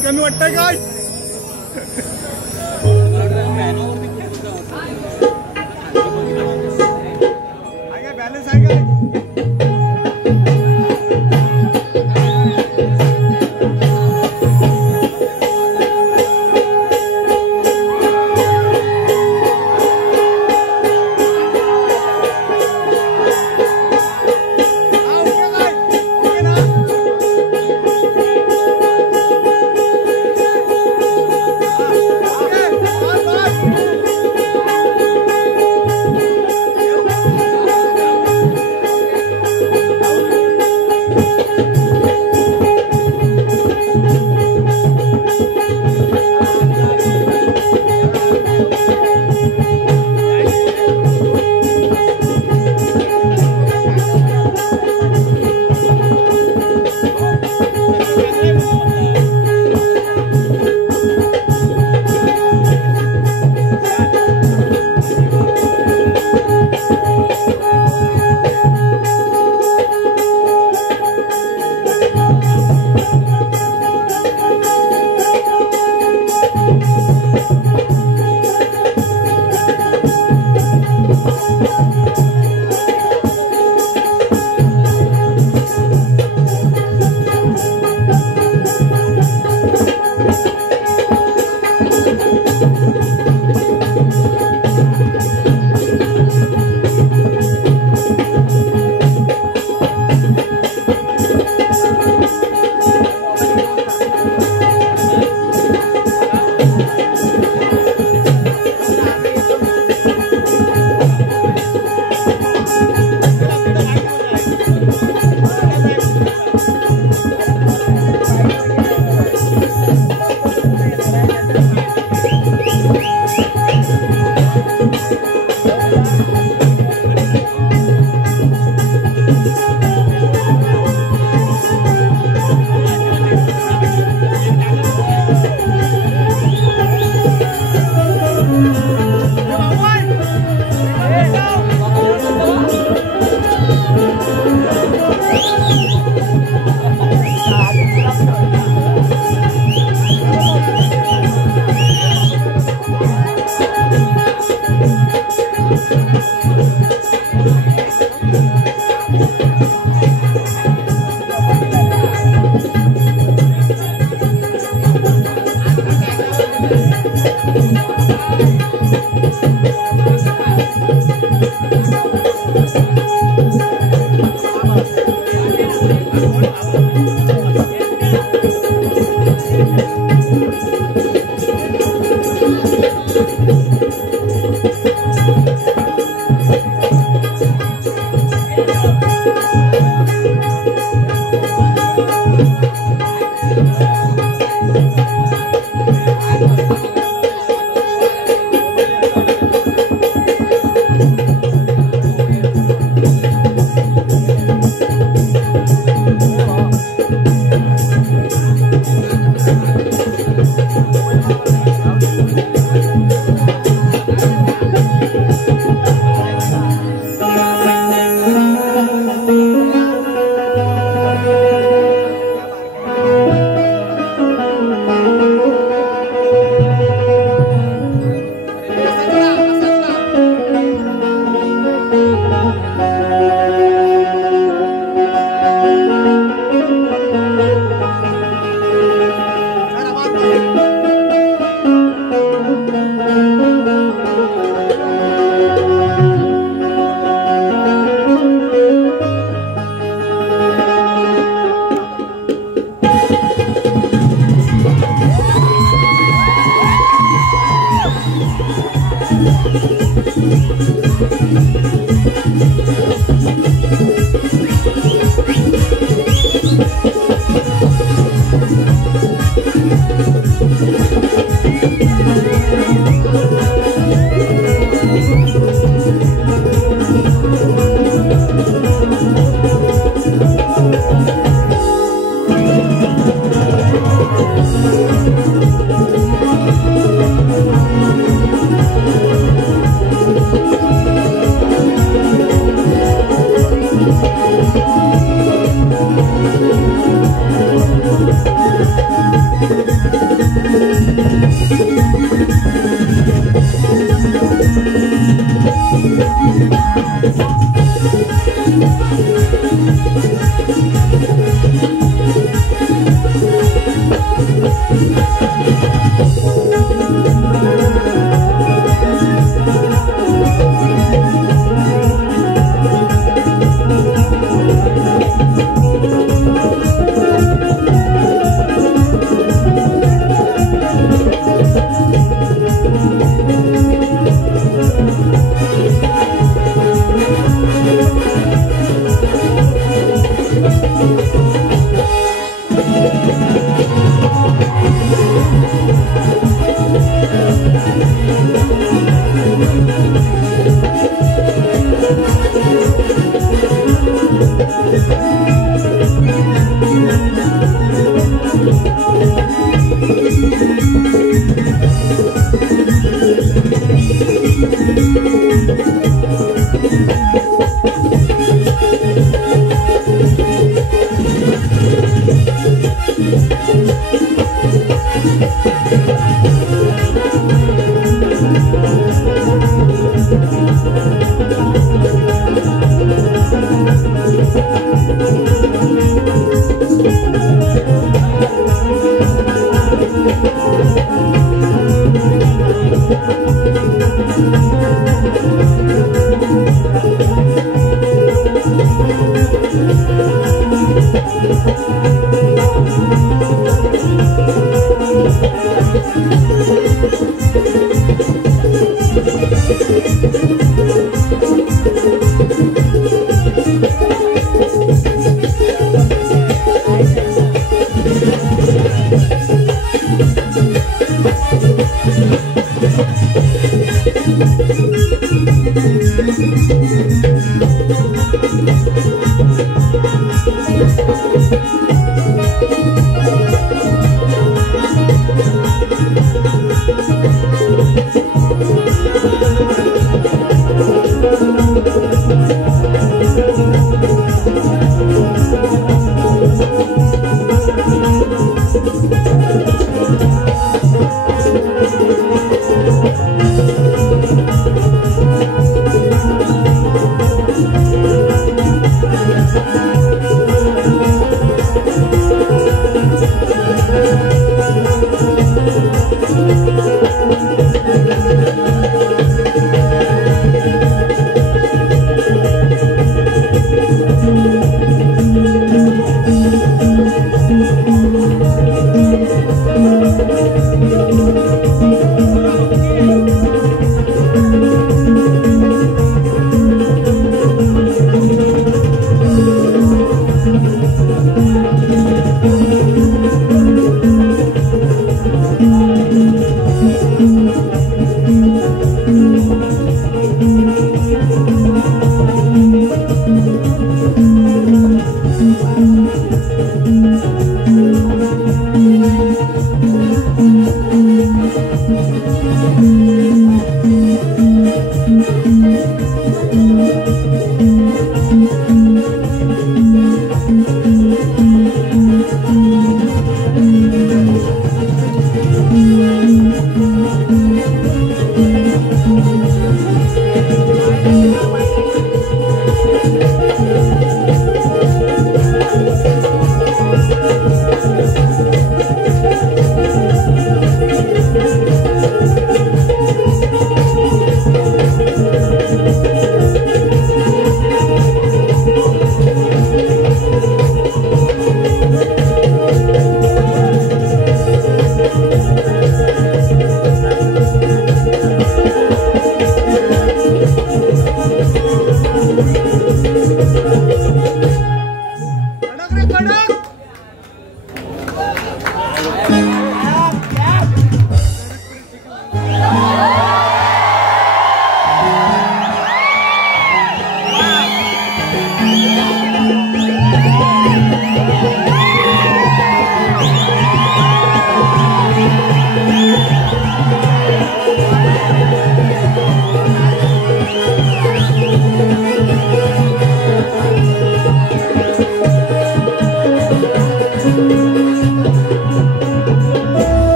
कमी वाटतंय काय? बॅलन्स आहे काय?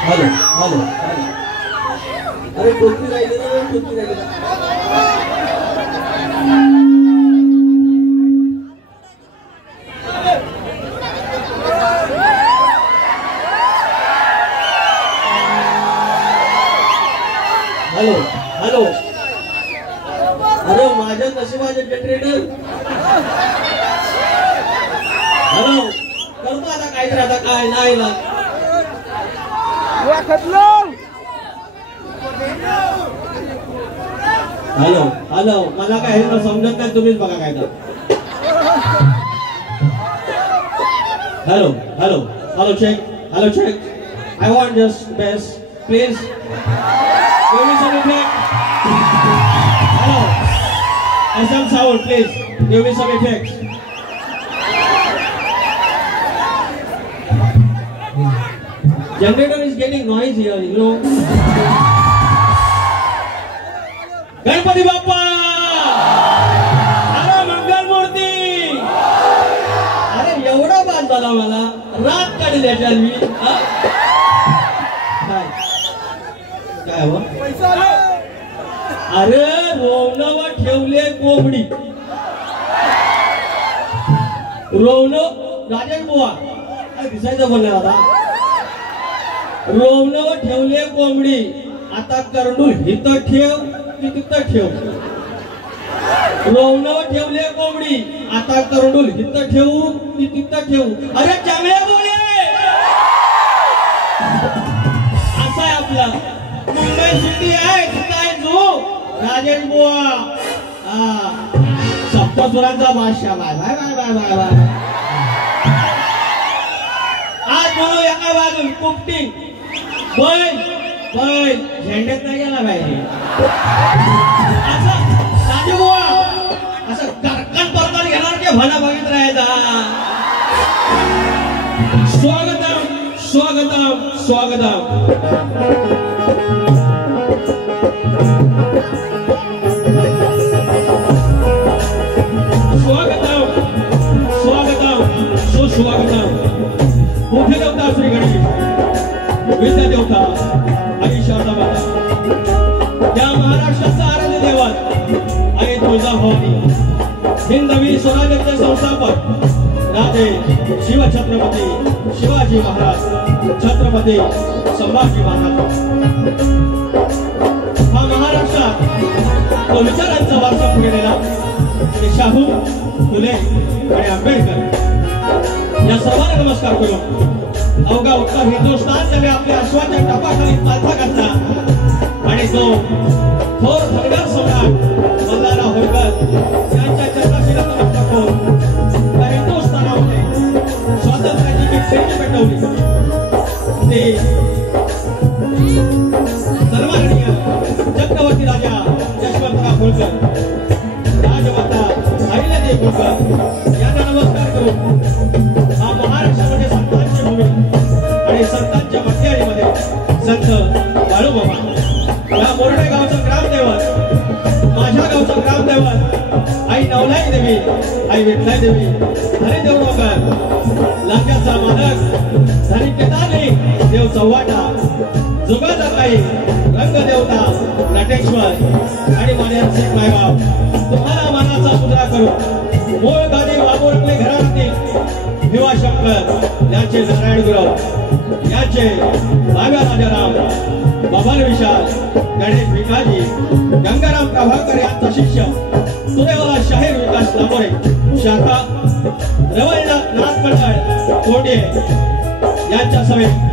हॅलो हॅलो अरे टोपी राहिली ना टोपी राहिली हॅलो हॅलो अरे माझ्या नशिबाचे जनरेटर हॅलो करतो आता काहीतरी आता काय नाही ना हॅलो हॅलो मला काय हे समजत नाही तुम्हीच बघा काय तर hello hello hello check I want just best please give me some effect hello some sound please give me some effects generator is getting noise here you know Ganpati Bappa अरे मंगल मूर्ती अरे एवढा बाद झाला मला रात काढली त्याच्यात मी काय हो अरे रोवणं ठेवले कोंबडी रोवणं राजन बुवा दिसायचं बोलणार आता रोवणं ठेवले कोंबडी आता कर्नूल हिथं ठेव की तिथं ठेव रोवणं ठेवले कोंबडी आता कर्नूल हिथं ठेवू की तिथं ठेवू अरे चांगल्या बोले असा आहे आपला मुंबई सिटी आहे काय जो राजेश बुवा सप्तसुरांचा बादशाह bye bye bye bye bye bye आज म्हणून एका बाजून कुपटी बैल बैल झेंड्यात नाही गेला पाहिजे असं राजे बुवा असं कारखान परताल घेणार की भला बघित राहायचा स्वागतम स्वागतम स्वागतम स्वागतम स्वागतम सुस्वागतम मोठे देवता श्री गणेश विद्या देवता आई शारदा माता या महाराष्ट्राचा आराध्य दैवत आई तुळजाभवानी हिंदवी स्वराज्याचे संस्थापक राजे शिवछत्रपती शिवाजी महाराज छत्रपती संभाजी महाराज हा महाराष्ट्रात तो विचारांचा वारसा पुढे नेला आणि शाहू फुले आणि आंबेडकर या सर्वांना नमस्कार करून अवघा उत्तर हिंदुस्थान सगळे आपल्या अश्वाच्या टपाखाली पालथा घातला आणि तो थोर धनगर सम्राट मल्हारराव होळकर यांच्या चरणाशी नतमस्तक होऊन त्या हिंदुस्थानामध्ये स्वातंत्र्याची जी खेळी पेटवली ते सर्वांनीय चक्रवर्ती राजा यशवंतराव होळकर राजमाता अहिल्यादेवी होळकर यांना नमस्कार करून हा महाराष्ट्रामध्ये संतांची भूमी आणि संतांच्या मध्याळीमध्ये संत बाळूमामा या मोरडे गावचं ग्रामदैवत माझ्या गावचं ग्रामदैवत आई नवलाई देवी आई विठलाई देवी हरिदेव डोंगर लांब्याचा मालक धनी केदारली देव चव्हाटा जुगाचा ताई रंगदेवता नटेश्वर आणि माझ्या सिंग मायबाप तुम्हाला मानाचा मुद्रा करून मूळ गादी वामोरकले घरातील भिवाशंकर यांचे नारायण गुरव यांचे भाव्या राजाराम बबन विशाल गणेश भिकाजी गंगाराम प्रभाकर यांचा शिष्य सुरेवाला शाहीर विकास लांबोरे शाखा रवळनाथ नाथ मंडळ कोंडे यांच्या समेत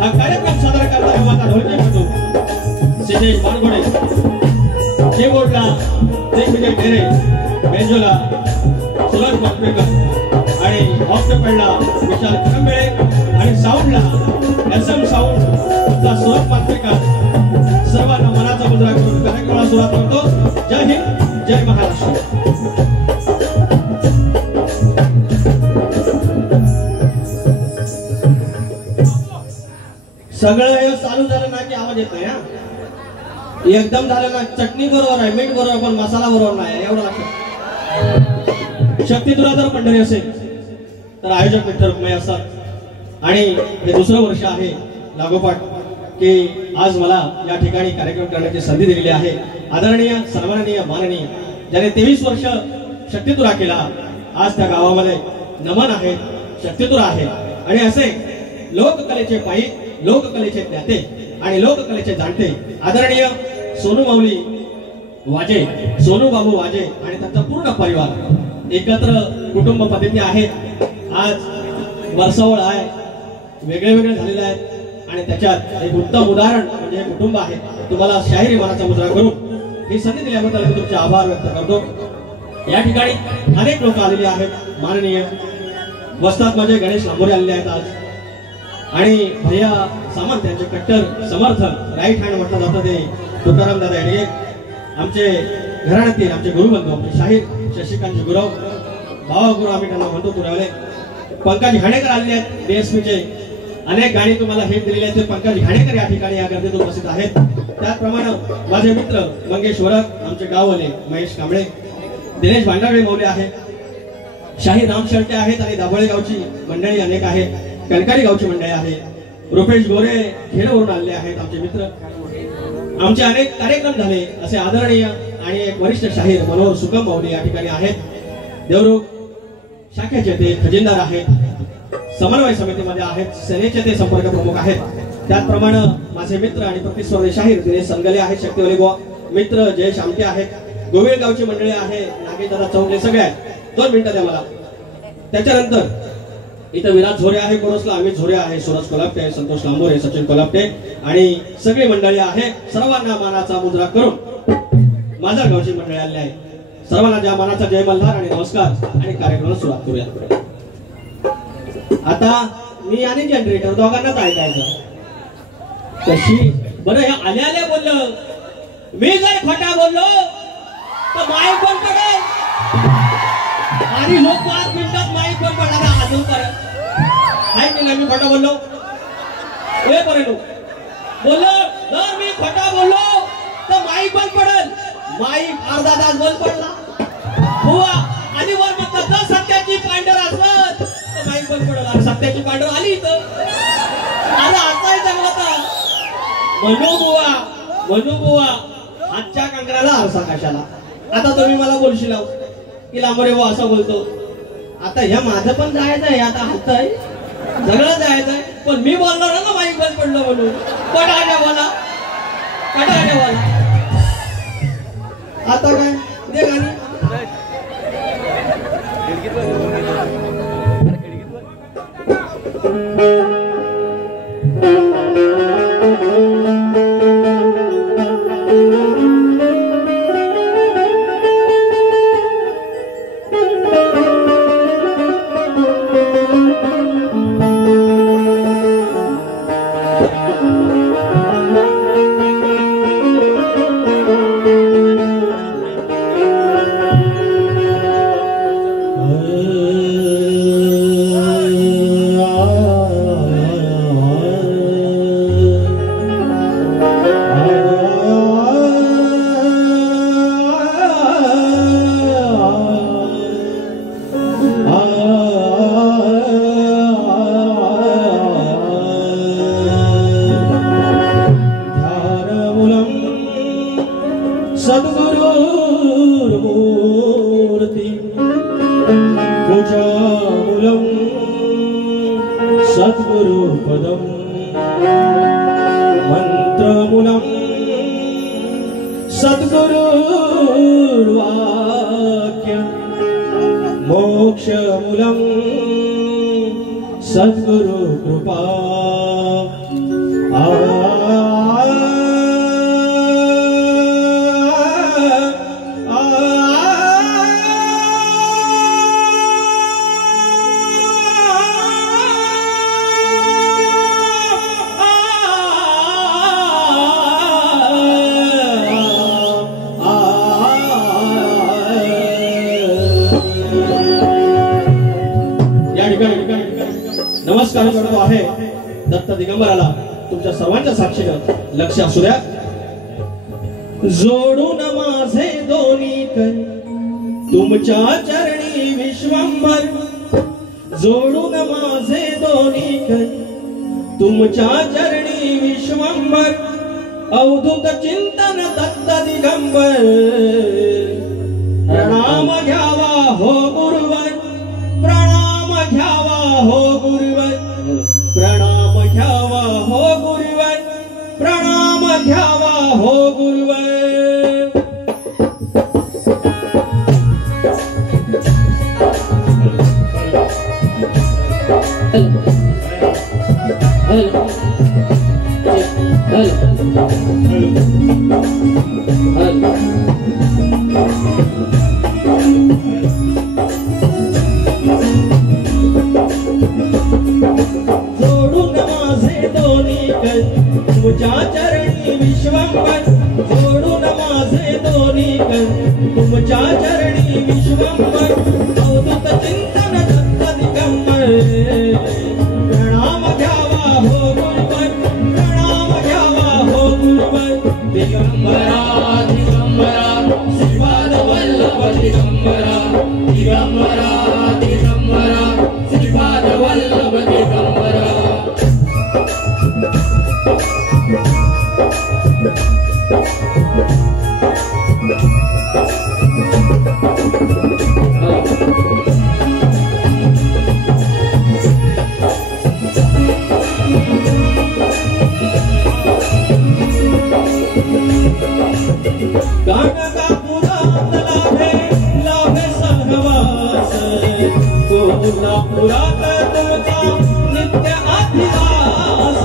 हा कार्यक्रम सादर करणारे माता ढोलकीपटू सिद्धेश बारगोडे कीबोर्डला दिग्विजय ढेरे बेंजोला सुरज वाकवेकर आणि ऑक्टोपॅडला विशाल करंबेळे आणि साऊंडला SM साऊंडचा सुरज वाकवेकर सर्वांना मनाचा मुद्रा करून कार्यक्रमाला सुरुवात करतो. जय हिंद जय महाराष्ट्र. सगळं हे चालू झालं ना की आवाज येत नाही हा एकदम झालं ना चटणी बरोबर आहे मीठ बरोबर पण मसाला बरोबर नाही एवढं लक्षात शक्ती दुराधार पंढरी असेल तर आयोजक विठ्ठल रुक्माई असतात आणि हे दुसरं वर्ष आहे लागोपाठ की आज मला या ठिकाणी कार्यक्रम करण्याची संधी दिलेली आहे. आदरणीय सन्माननीय माननीय ज्याने 23 वर्ष शक्तीतुरा केला, आज त्या गावामध्ये नमन आहे, शक्तीतुरा आहे. आणि असे लोककलेचे पायी, लोककलेचे ज्ञाते आणि लोककलेचे जाणते आदरणीय सोनू माऊली वाजे, सोनू बाबू वाजे आणि त्यांचा पूर्ण परिवार एकत्र कुटुंब पद्धती आहे. आज वर्षावळ आहे, वेगळे वेगळे झालेले आहेत आणि त्याच्यात एक उत्तम उदाहरण म्हणजे हे कुटुंब आहे. तुम्हाला शाहिरी मानाचा मुद्रा करून ही संधी दिल्याबद्दल मी तुमचे आभार व्यक्त करतो. या ठिकाणी अनेक लोक आलेले आहेत. माननीय वस्ताद माझे गणेश लांबोरे आलेले आहेत आज आणि भैया सामंत यांचे कट्टर समर्थन राईट हँड म्हटलं जातं ते तुकाराम दादा येडगे, आमचे घराण्यातील आमचे गुरुबंधू आमचे शाहीर शशिकांत गुरव भावा गुरु आम्ही त्यांना म्हणतो तुरावले. पंकज घाणेकर आलेले आहेत DSPचे अनेक गाणी तुम्हाला हिट दिलेली आहेत. ते पंकज घाणेकर या ठिकाणी या गर्दीत उपस्थित आहेत. त्याचप्रमाणे माझे मित्र मंगेश वरक, आमचे गाववाले महेश कांबळे, दिनेश भांडारे मौले आहे, शाहीर राम शेळके आहेत आणि दाभोळे गावची मंडळी अनेक आहे, कणकारी गावची मंडळी आहे, रुपेश गोरे खेडवरून आलेले आहेत आमचे मित्र. आमचे अनेक कार्यक्रम झाले असे आदरणीय आणि एक वरिष्ठ शाहीर मनोहर सुकम माऊली या ठिकाणी आहेत. देवरुख शाखेचे ते खजिनदार आहेत, समन्वय समितीमध्ये आहेत, सेनेचे ते संपर्क प्रमुख आहेत. त्याचप्रमाणे माझे मित्र आणि प्रतिस्पर्धी शाहीर दिनेश संगले आहेत, शक्तीवले गोवा मित्र जयेश आमटे आहेत, गोविळ गावची मंडळी आहे, नागेशदादा चौगले सगळे आहेत. 2 मिनिटं द्या मला. त्याच्यानंतर इथं विराज झोरे आहे, कोरसला अमित झोरे आहे, सुरज कोलापटे, संतोष लांबोरे, सचिन कोलापटे आणि सगळी मंडळी आहे. सर्वांना मानाचा मुद्रा करून माझ्या गावची मंडळी आलेली आहे. सर्वांना ज्या मानाचा जय मल्हार आणि नमस्कार आणि कार्यक्रमाला सुरुवात करूया. आता मी आणि जनरेटर दोघांनाच ऐकायचं कशी बरं. हे आल्या आल्या बोललं, मी जर खोटा बोललो तर माईक बंद पडेल आणि लोक 5 मिनिटात माईक बंद पडला अजून परत आहे की नाही. मी खोटा बोललो हे पर्यंत बोललो, जर मी खोटा बोललो तर माईक बंद पडेल. माईक अर्धा तास बंद पडला बुवा आणि वर म्हटलं जर सत्याची पांढर असत तर माईक बंद पडेल. आणि सत्याची पांढर आली इथं आता असाय चांगला तर म्हणू बुवा आजच्या कांगराला आरसा कशाला. आता तुम्ही मला बोलशील की लांबरे बुवा असं बोलतो. आता ह्या माझं पण जायचं आहे, आता हातय सगळं जायचं आहे, पण मी बोलणार ना माईक बंद पडलं म्हणून. कटाळ्या बोला. आता काय दे गाणी. नमस्कार करतो आहे दत्त दिगंबराला तुमच्या सर्वांच्या साक्षीनं. लक्ष असू द्या. जोडून माझे दोन्ही कर तुमच्या चरणी विश्वंभर जोडून माझे दोन्ही कर तुमच्या चरणी विश्वंभर अवधूत चिंतन दत्त दिगंबर प्रणाम घ्यावा हो गुरुवर प्रणाम घ्यावा हो गुरुवर प्रणाम घ्यावा हो गुरुवर प्रणाम घ्यावा हो गुरुवर जोडून माझे दोन्ही कर तुमच्या चरणी विश्वंभर जोडून माझे दोन्ही कर तुमच्या चरणी विश्वंभर अवधूत चिंतन दत्त दिगंबर प्रणाम घ्यावा हो गुरुवर प्रणाम घ्यावा हो गुरुवर दिगंबरा दिगंबरा श्रीपाद वल्लभ दिगंबरा दिगंबरा दिगंबरा श्रीपाद वल्लभ दिगंबरा कोल्हापुरात तुमचा नित्य अधिवास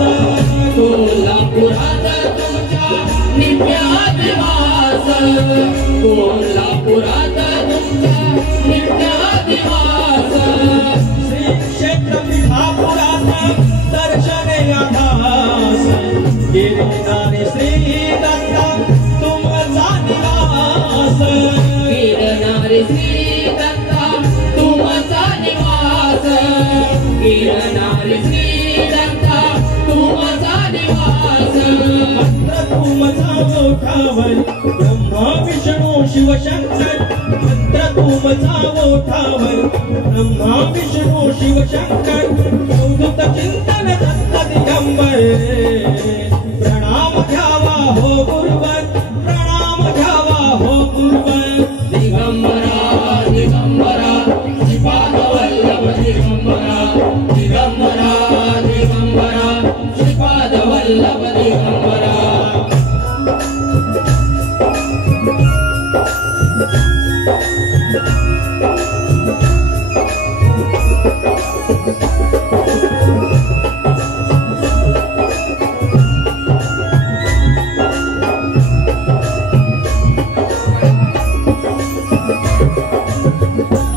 कोल्हापुरात तुमचा नित्य अधिवास कोल्हापुरात तुमचा नित्य अधिवास श्री क्षेत्र विठापुरात दर्शने आभास गिरणारे श्री दत्ता तुमचा निवास गिरणारे श्री दत्ता तुमचा निवास गिरणारे श्री दत्ता तुमचा निवास मंत्र तुमचा ओठावर ब्रह्मा विष्णू शिवशंकर मंत्र तुमचा ओठावर ब्रह्मा विष्णू शिवशंकर अवधूत चिंतन दत्त दिगंबर प्रणाम घ्यावा हो गुरुवर प्रणाम घ्यावा हो गुरुवर दिगंबरा दिगंबरा श्रीपाद वल्लभ दिगंबरा दिगंबरा दिगंबरा श्रीपाद वल्लभ दिगंबरा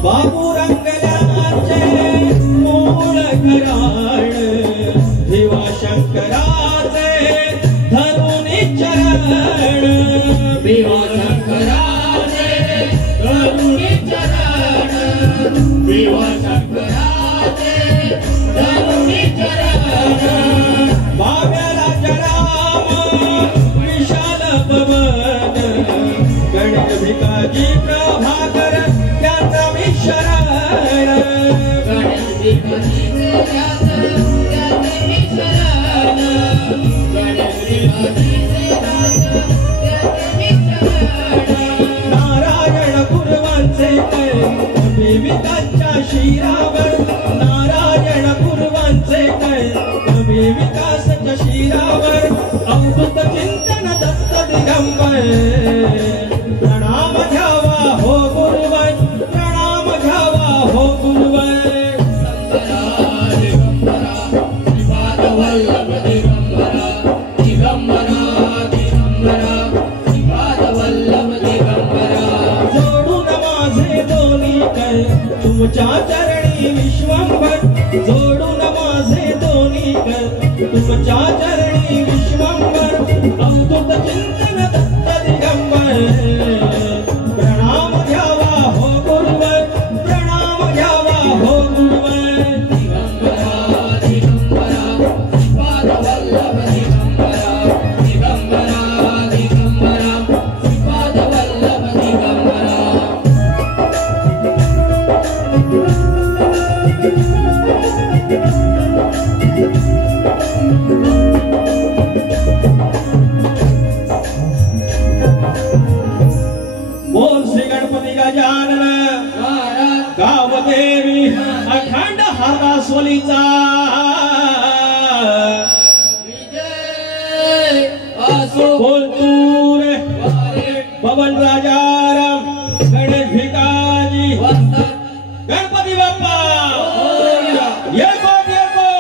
बाबू रंगल्याचे मूळ घराण भिवा शंकराचे धरुणी चरण भिवा शंकराचे धरुणी चरण भिवा शंकराचे धरुणी चरण बाब्याला जराम विशाल पवन गणित भिकाजी प्रभाकर त्यांचा मी शरण गणेश भिकाजी त्याचे मी शरण गणेश भिकाजी त्याचे मी शरण नारायण पूर्वांचे अभिविकासच्या शिरावर नारायण पूर्वांचे अभिविकासच्या शिरावर अवधूत चिंतन दत्त दिगंबर प्रणाम घ्यावा हो गुरुवर प्रणाम घ्यावा हो गुरुवर दिगंबरा श्रीपाद वल्लभ दिगंबरा दिगंबरा दिगंबरा श्रीपाद वल्लभ दिगंबरा जोडून माझे दोन्ही कर तुमच्या चरणी विश्वंभर जोडून माझे दोन्ही कर तुमच्या चरणी विश्वंभर अवधूत चिंतन दत्त दिगंबर प्रणाम घ्यावा हो गुरुवर प्रणाम घ्यावा हो गुरुवर दिगंबरा दिगंबरा श्रीपाद वल्लभ दिगंबरा दिगंबरा दिगंबरा श्रीपाद वल्लभ दिगंबरा देवी अखंड हरदासवलीचा बोल तू रे पवन राजाराम गणेश भिकाजी गणपती बाप्पा ये कोण ये कोण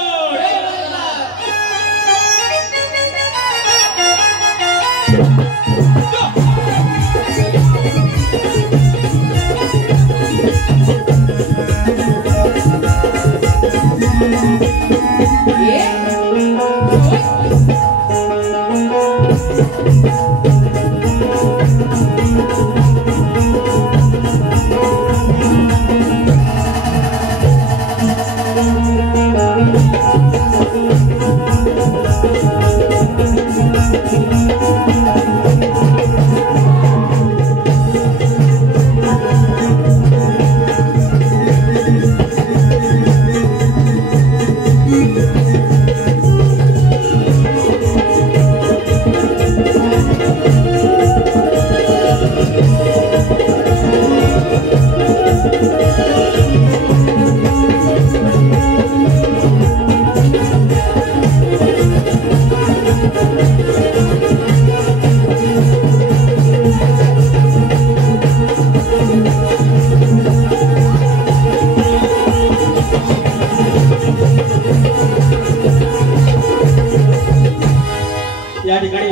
या ठिकाणी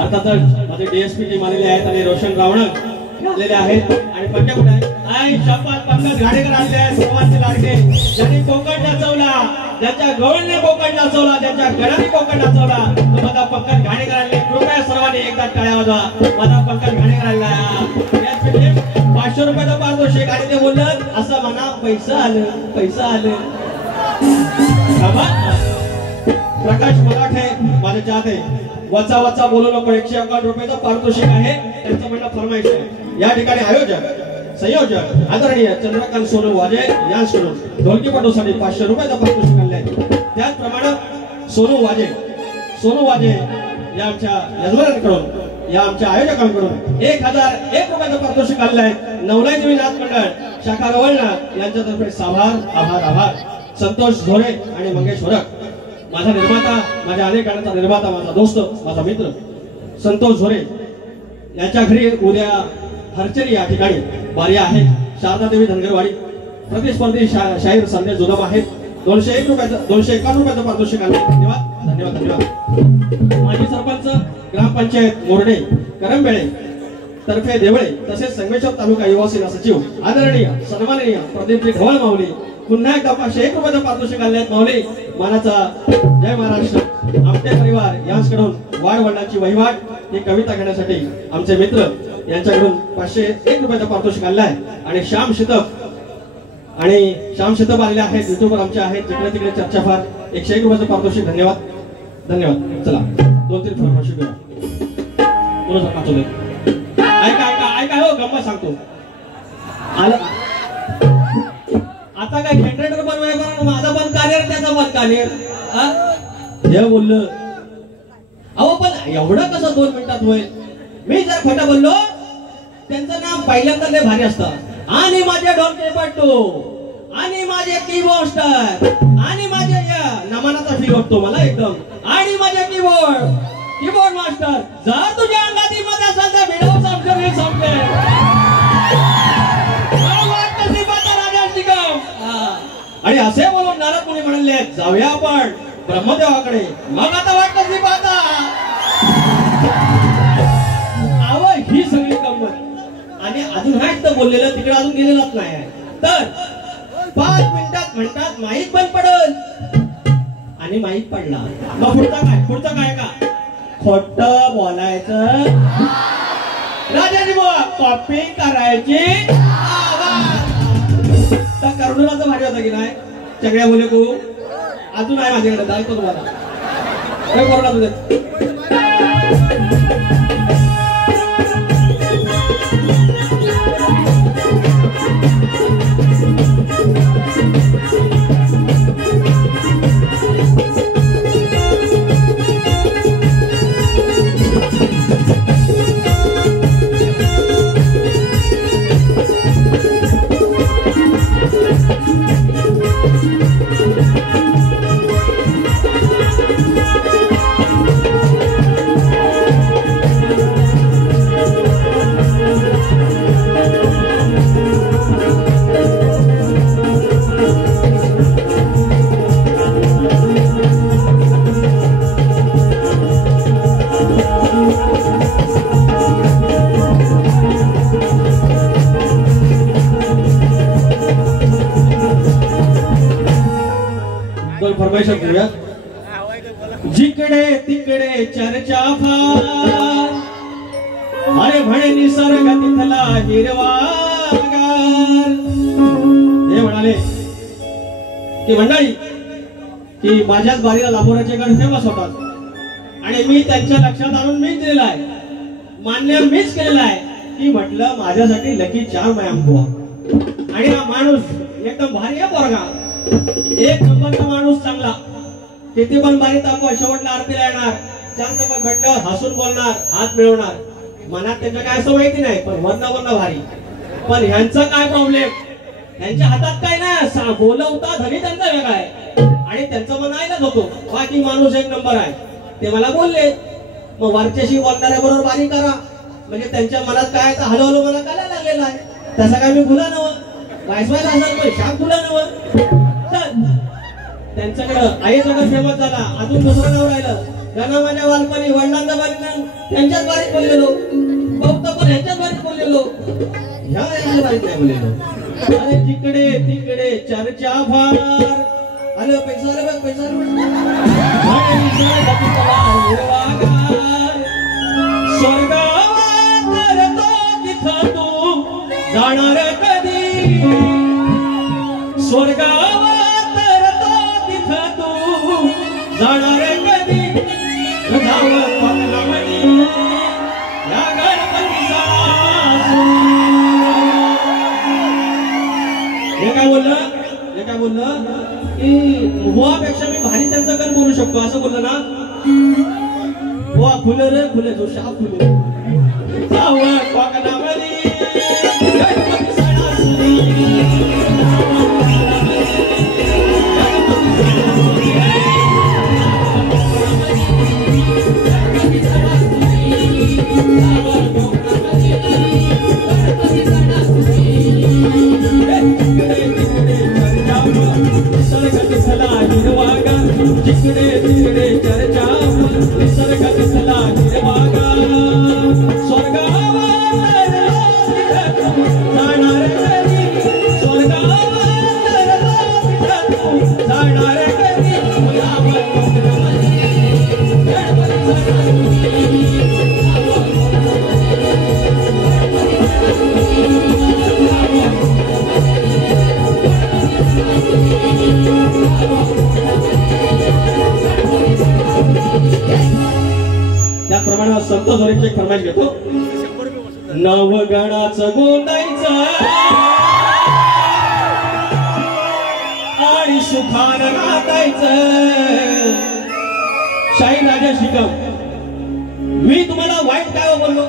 अर्थातच माझे डीएसपी टीम आलेले आहेत आणि रोशन रावण आलेले आहेत आणि पंजा कुठे आहे शपथ पंकज घाडेकर आलेले आहेत सर्वांचे लाडके ज्यांनी कोकण नाचवला ज्यांच्या गवळने कोकण नाचवला ज्यांच्या गडाने कोकण नाचवला माझा पंकज घाडेकर आले कृपया सर्वांनी एकदा टाळ्या वाजवा माझा पंकज घाडेकर आलेला आहे 500 रुपयाचा पारितोषिक आणि ते बोललं असं म्हणा पैसा आलं प्रकाश मराठे माझे चाहते वचा बोलू नको 151 रुपयाचं पारितोषिक आहे त्यांचं म्हणणं फरमाईश आहे या ठिकाणी आयोजक संयोजक आदरणीय चंद्रकांत सोनू वाजे यांच्याकडून ढोलकीपटूसाठी 500 रुपयाचं पारितोषिक आणले आहे त्याचप्रमाणे सोनू वाजे या आमच्या यजमानांकडून या आमच्या आयोजकांकडून 1001 रुपयाचं पारितोषिक आणलं आहे नवलाई देवी नाथ मंडळ शाखा रवळना यांच्यातर्फे आभार संतोष झोरे आणि मंगेश वरक माझा निर्माता माझ्या अनेक गाण्याचा निर्माता माझा दोस्त माझा मित्र संतोष झोरे यांच्या घरी उद्या हरचरी या ठिकाणी बारी आहे शारदा देवी धनगरवाडी प्रतिस्पर्धी शाहीर संदेश जुलम आहेत 251 रुपयाचं पारितोषिक आले धन्यवाद माजी सरपंच ग्रामपंचायत मोरडे करंबेळे तर्फे देवळे तसेच संगमेश्वर तालुका युवा सेना सचिव आदरणीय सन्माननीय प्रदीपजी ढवळ माऊली पुन्हा एकदा 501 रुपयाचं पारितोषिक आणले आहेत माऊली मानाचा जय महाराष्ट्र आमटे परिवार यांच्याकडून वाढवंडाची वहिवाट ही कविता घेण्यासाठी आमचे मित्र यांच्याकडून 501 रुपयाचं पारितोषिक आणलं आहे आणि श्याम शितप आलेले आहेत युट्यूबवर आमचे आहेत जिकडे तिकडे चर्चा फार 101 रुपयाचं पारितोषिक धन्यवाद चला 2-3 फरमाशी ऐका हो गंमत सांगतो आता काय जनरेटर बनवाय माझा पण कार्य त्याचा पण कार्य हे बोललं अहो पण एवढं कसं 2 मिनिटात होईल मी जर खोटं बोललो त्यांचं नाव पहिल्यांदा लय भारी असतं आणि माझे ढोलकीपटू आणि माझे कीबोर्डस्टर आणि माझे नमनाचा फी वाटतो मला एकदम आणि माझे कीबोर्ड मास्टर जर तुझ्या अंगाती मध्ये असेल तर व्हिडिओ संपले आणि असे बोलून नारद मुनी म्हणाले जाऊया आपण ब्रह्मदेवाकडे मग आता वाटतं मी पाहता आव ही सगळी गंमत आणि अजून तर बोललेलं तिकडे अजून गेलेलंच नाही तर 5 मिनिटात म्हणतात माईक बंद पडल आणि माईक पडला मग पुढचं काय का खोट बोलायचं राजाजी बुवा कॉपी करायची करुणाचा भारी होता की नाही सगळ्या बोले को अजून आहे माझ्याकडे दाखवतो तुम्हाला काय करू तुझे फरमाईश करूया. जिकडे तिकडे चर्चा फार, अरे म्हणे निसर्ग तिथला हिरवागार. हे म्हणाले की मंडळी की माझ्याच बारीला लांबोराचे गण फेमस होतात आणि मी त्यांच्या लक्षात आणून मीच दिलेला आहे, मान्य मीच केलेला आहे की म्हटलं माझ्यासाठी लकी चार मॅम बुवा. आणि हा माणूस एकदम भारी आहे पोरगा, एक नंबरचा माणूस, चांगला, किती पण बारी तापवा, शेवटला आरतीला येणार, चार चपात भेटल्यावर हसून बोलणार, हात मिळवणार. मनात त्यांच्या काय असं माहिती नाही, पण वर्ण भारी. पण ह्यांचा काय प्रॉब्लेम, ह्यांच्या हातात काय नाही, बोलवता धनी त्यांचा वेगळा आहे आणि त्यांचं मन ऐकत होतो. बाकी माणूस एक नंबर आहे, ते मला बोलले. मग वरच्याशी बोलणाऱ्या बरोबर बारी करा, म्हणजे त्यांच्या मनात काय हलवलं मला कळायला लागलेलं आहे. तसं काय मी खुला नव वायसवायला असाल पण शाप खुला नव. त्यांच्याकडं आईकडं फेमस झाला, अजून दुसरं नाव राहिलं. त्यांना माझ्या बालपणी वडिलांच्या बारीत त्यांच्याच बारीत बोललेलो, बघतो पण ह्यांच्याच बारीत बोललेलो, ह्या बारीत नाही बोललेलो. अरे जिकडे तिकडे चर्चा फार, अरे पैसा रे पैसा स्वर्गावर तिथं तू जाणार कधी, स्वर्गावर जाणार कधी, या गणपती हे काय बोललं की बुवापेक्षा मी भारी त्यांचं गण बोलू शकतो असं बोललं ना. बुवा फुले रे फुले, जो शाप फुले जिकडे तिकडे चर्चा निसर्ग दिसला हिरवागा, स्वर्गावर जाणार कधी, स्वर्गावर जाणार कधी. त्याप्रमाणे संत जोरीची एक फरमाईश घेतो. नवगणाचं गोंदायचं आणि सुखान नातायचं. शाहीर राजा शिकव, मी तुम्हाला वाईट काय बोललो,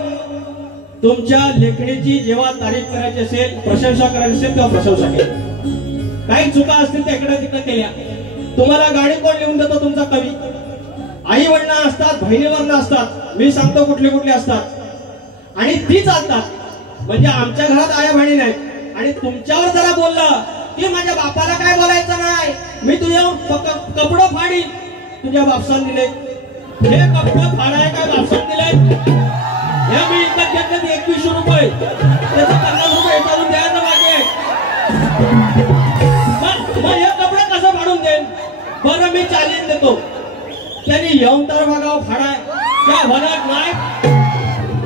तुमच्या लेखणीची जेव्हा तारीफ करायची असेल, प्रशंसा करायची असेल तेव्हा प्रशंसा केली. काही चुका असतील त्या इकडे तिकडे केल्या. तुम्हाला गाडी कोण लिहून देतो, तुमचा कवी. आई वडिला असतात, बहिणी वर्ण असतात, मी सांगतो कुठले कुठले असतात आणि ती चालतात. म्हणजे आमच्या घरात आया बहिणी नाहीत आणि तुमच्यावर जरा बोललं की माझ्या बापाला काय बोलायचं नाही, मी तुझ्यावर कपडं फाडी, तुझ्या बापसान दिले. हे कपडं फाडाय काय बापसान दिले, हे मी इकत घेतले 2100 रुपये, त्याचं 50 रुपये चालून द्यायचं बाकी आहे. मग हे कपडं कसं फाडून देईन, बरं मी चालीन देतो. त्यांनी येऊन तर बघाव फाडाय त्या भरत नाही.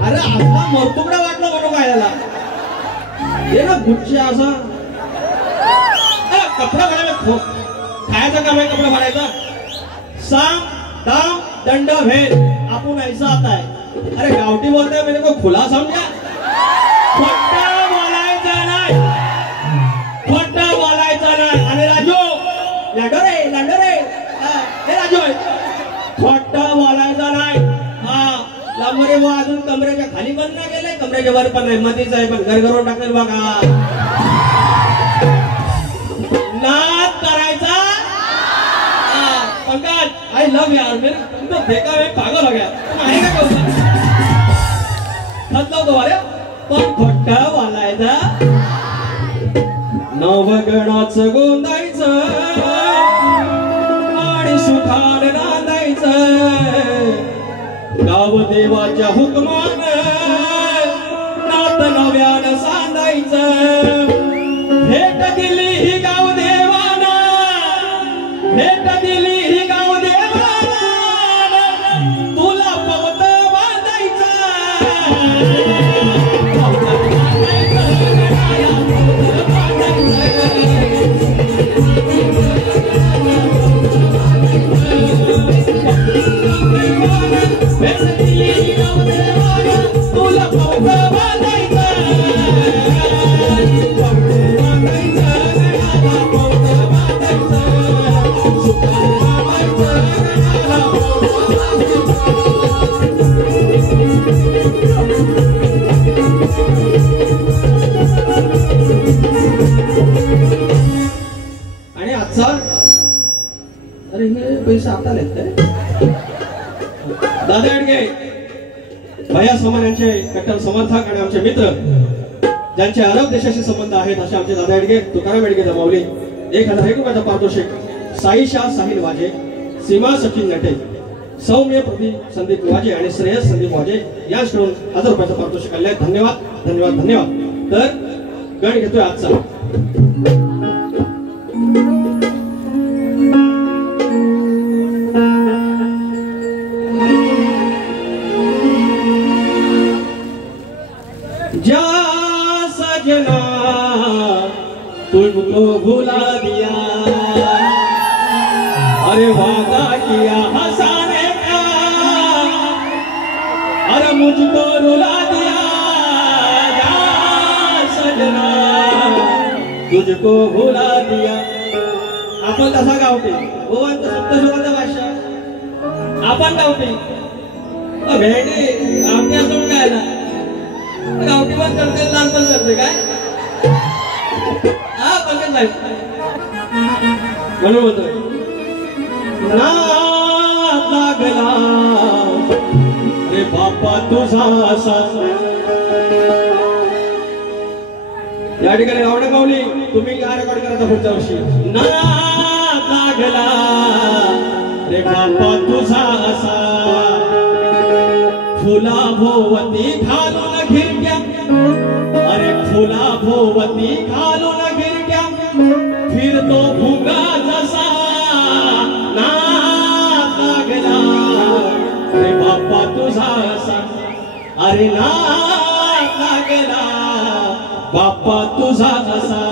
अरे असला मरतुकडा वाटलं म्हणून काय झाला, हे ना गुच्छ असा कपडा फाडायला खायचं काम आहे, कपडा फाडायचा. सांग दाम दंड भेद आपण ऐसा आता है. अरे गावठी बोलताय म्हणजे को खुला समजा, खोटं बोलायचं नाही, खोटं बोलायचं नाही. आणि राजू लांडो रे हे राजू खोटं बोलायचं नाही. हा लांबोरे अजून कमरेच्या खाली पण नाही गेले, कमरेच्या वर पण नाही, मध्येच आहे, पण घर घरून टाकलेल बघा. नाद करायचा. पंकज आई लव यार, मेरे तो देखा मैं पागल हो गया, तुम आएगा कौन खत लाव दोबारे. पण खोटं बोलायचं नवगणाचं गोंदायचं आणि सुखान नांदायचं गाव देवाच्या हुकमान नात नव्यानं सांदायचं भेट दिली ही गाव देवाना भेट दिली ही गाव देवाना तुला पवत बांधायचं आणि आजचा अरे हे पैसे आता काय दादा अडगे भैया सोमन यांचे कट्टर समर्थक आणि आमचे मित्र ज्यांचे अरब देशाशी संबंध आहेत असे आमचे दादा अडगे तुकाराम अडगे जमावले 1001 रुपयाचा पारितोषिक साईशा साहिल वाजे सीमा सचिन नटे सौम्य प्रदीप संदीप वाजे आणि श्रेयस संदीप वाजे यांच्याकडून 1000 रुपयाचा पारितोषिक आले धन्यवाद धन्यवाद धन्यवाद तर गण घेतोय आजचा जा सजना तुमको भुला दिया अरे वादा किया हंसाने का अरे मुझको रुला दिया जा सजना तुझको भुला दिया आपण कसा गावते गोवंत सप्तशृंगाचा भाषा आपण गावते भेटे गावठी असून काय ना गावठी पण करते लहान पण करते काय हा बघत नाही म्हणून बोलतोय ना लागला रे बापा तुझा असा या ठिकाणी आवडे माऊली तुम्ही काय रेकॉर्ड करायचा पुढच्या वर्षी ना लागला रे बापा तुझा असा फुला भोवती घालून खिरक्या अरे फुला भोवती घालून खिरक्या फिरतो फुगा जसा ना लागला रे बाप्पा तुझा असा अरे ना लागला बाप्पा तुझा असा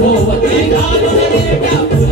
भोवती घालून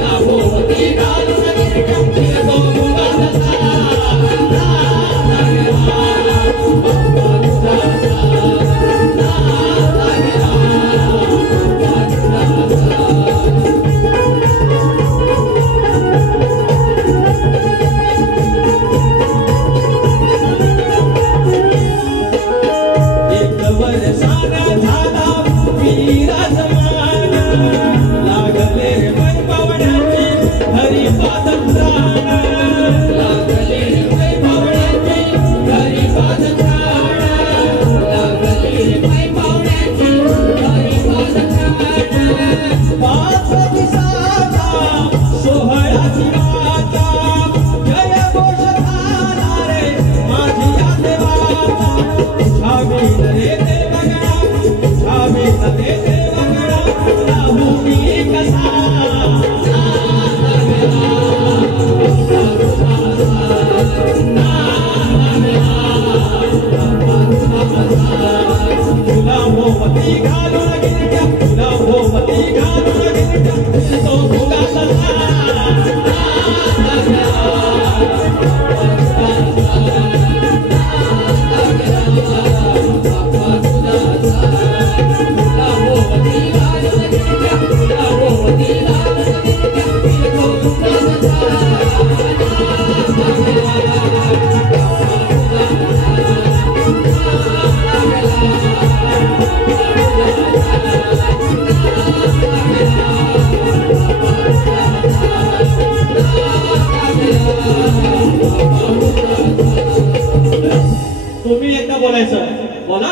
तुम्ही एकदा बोलायचं, बोला.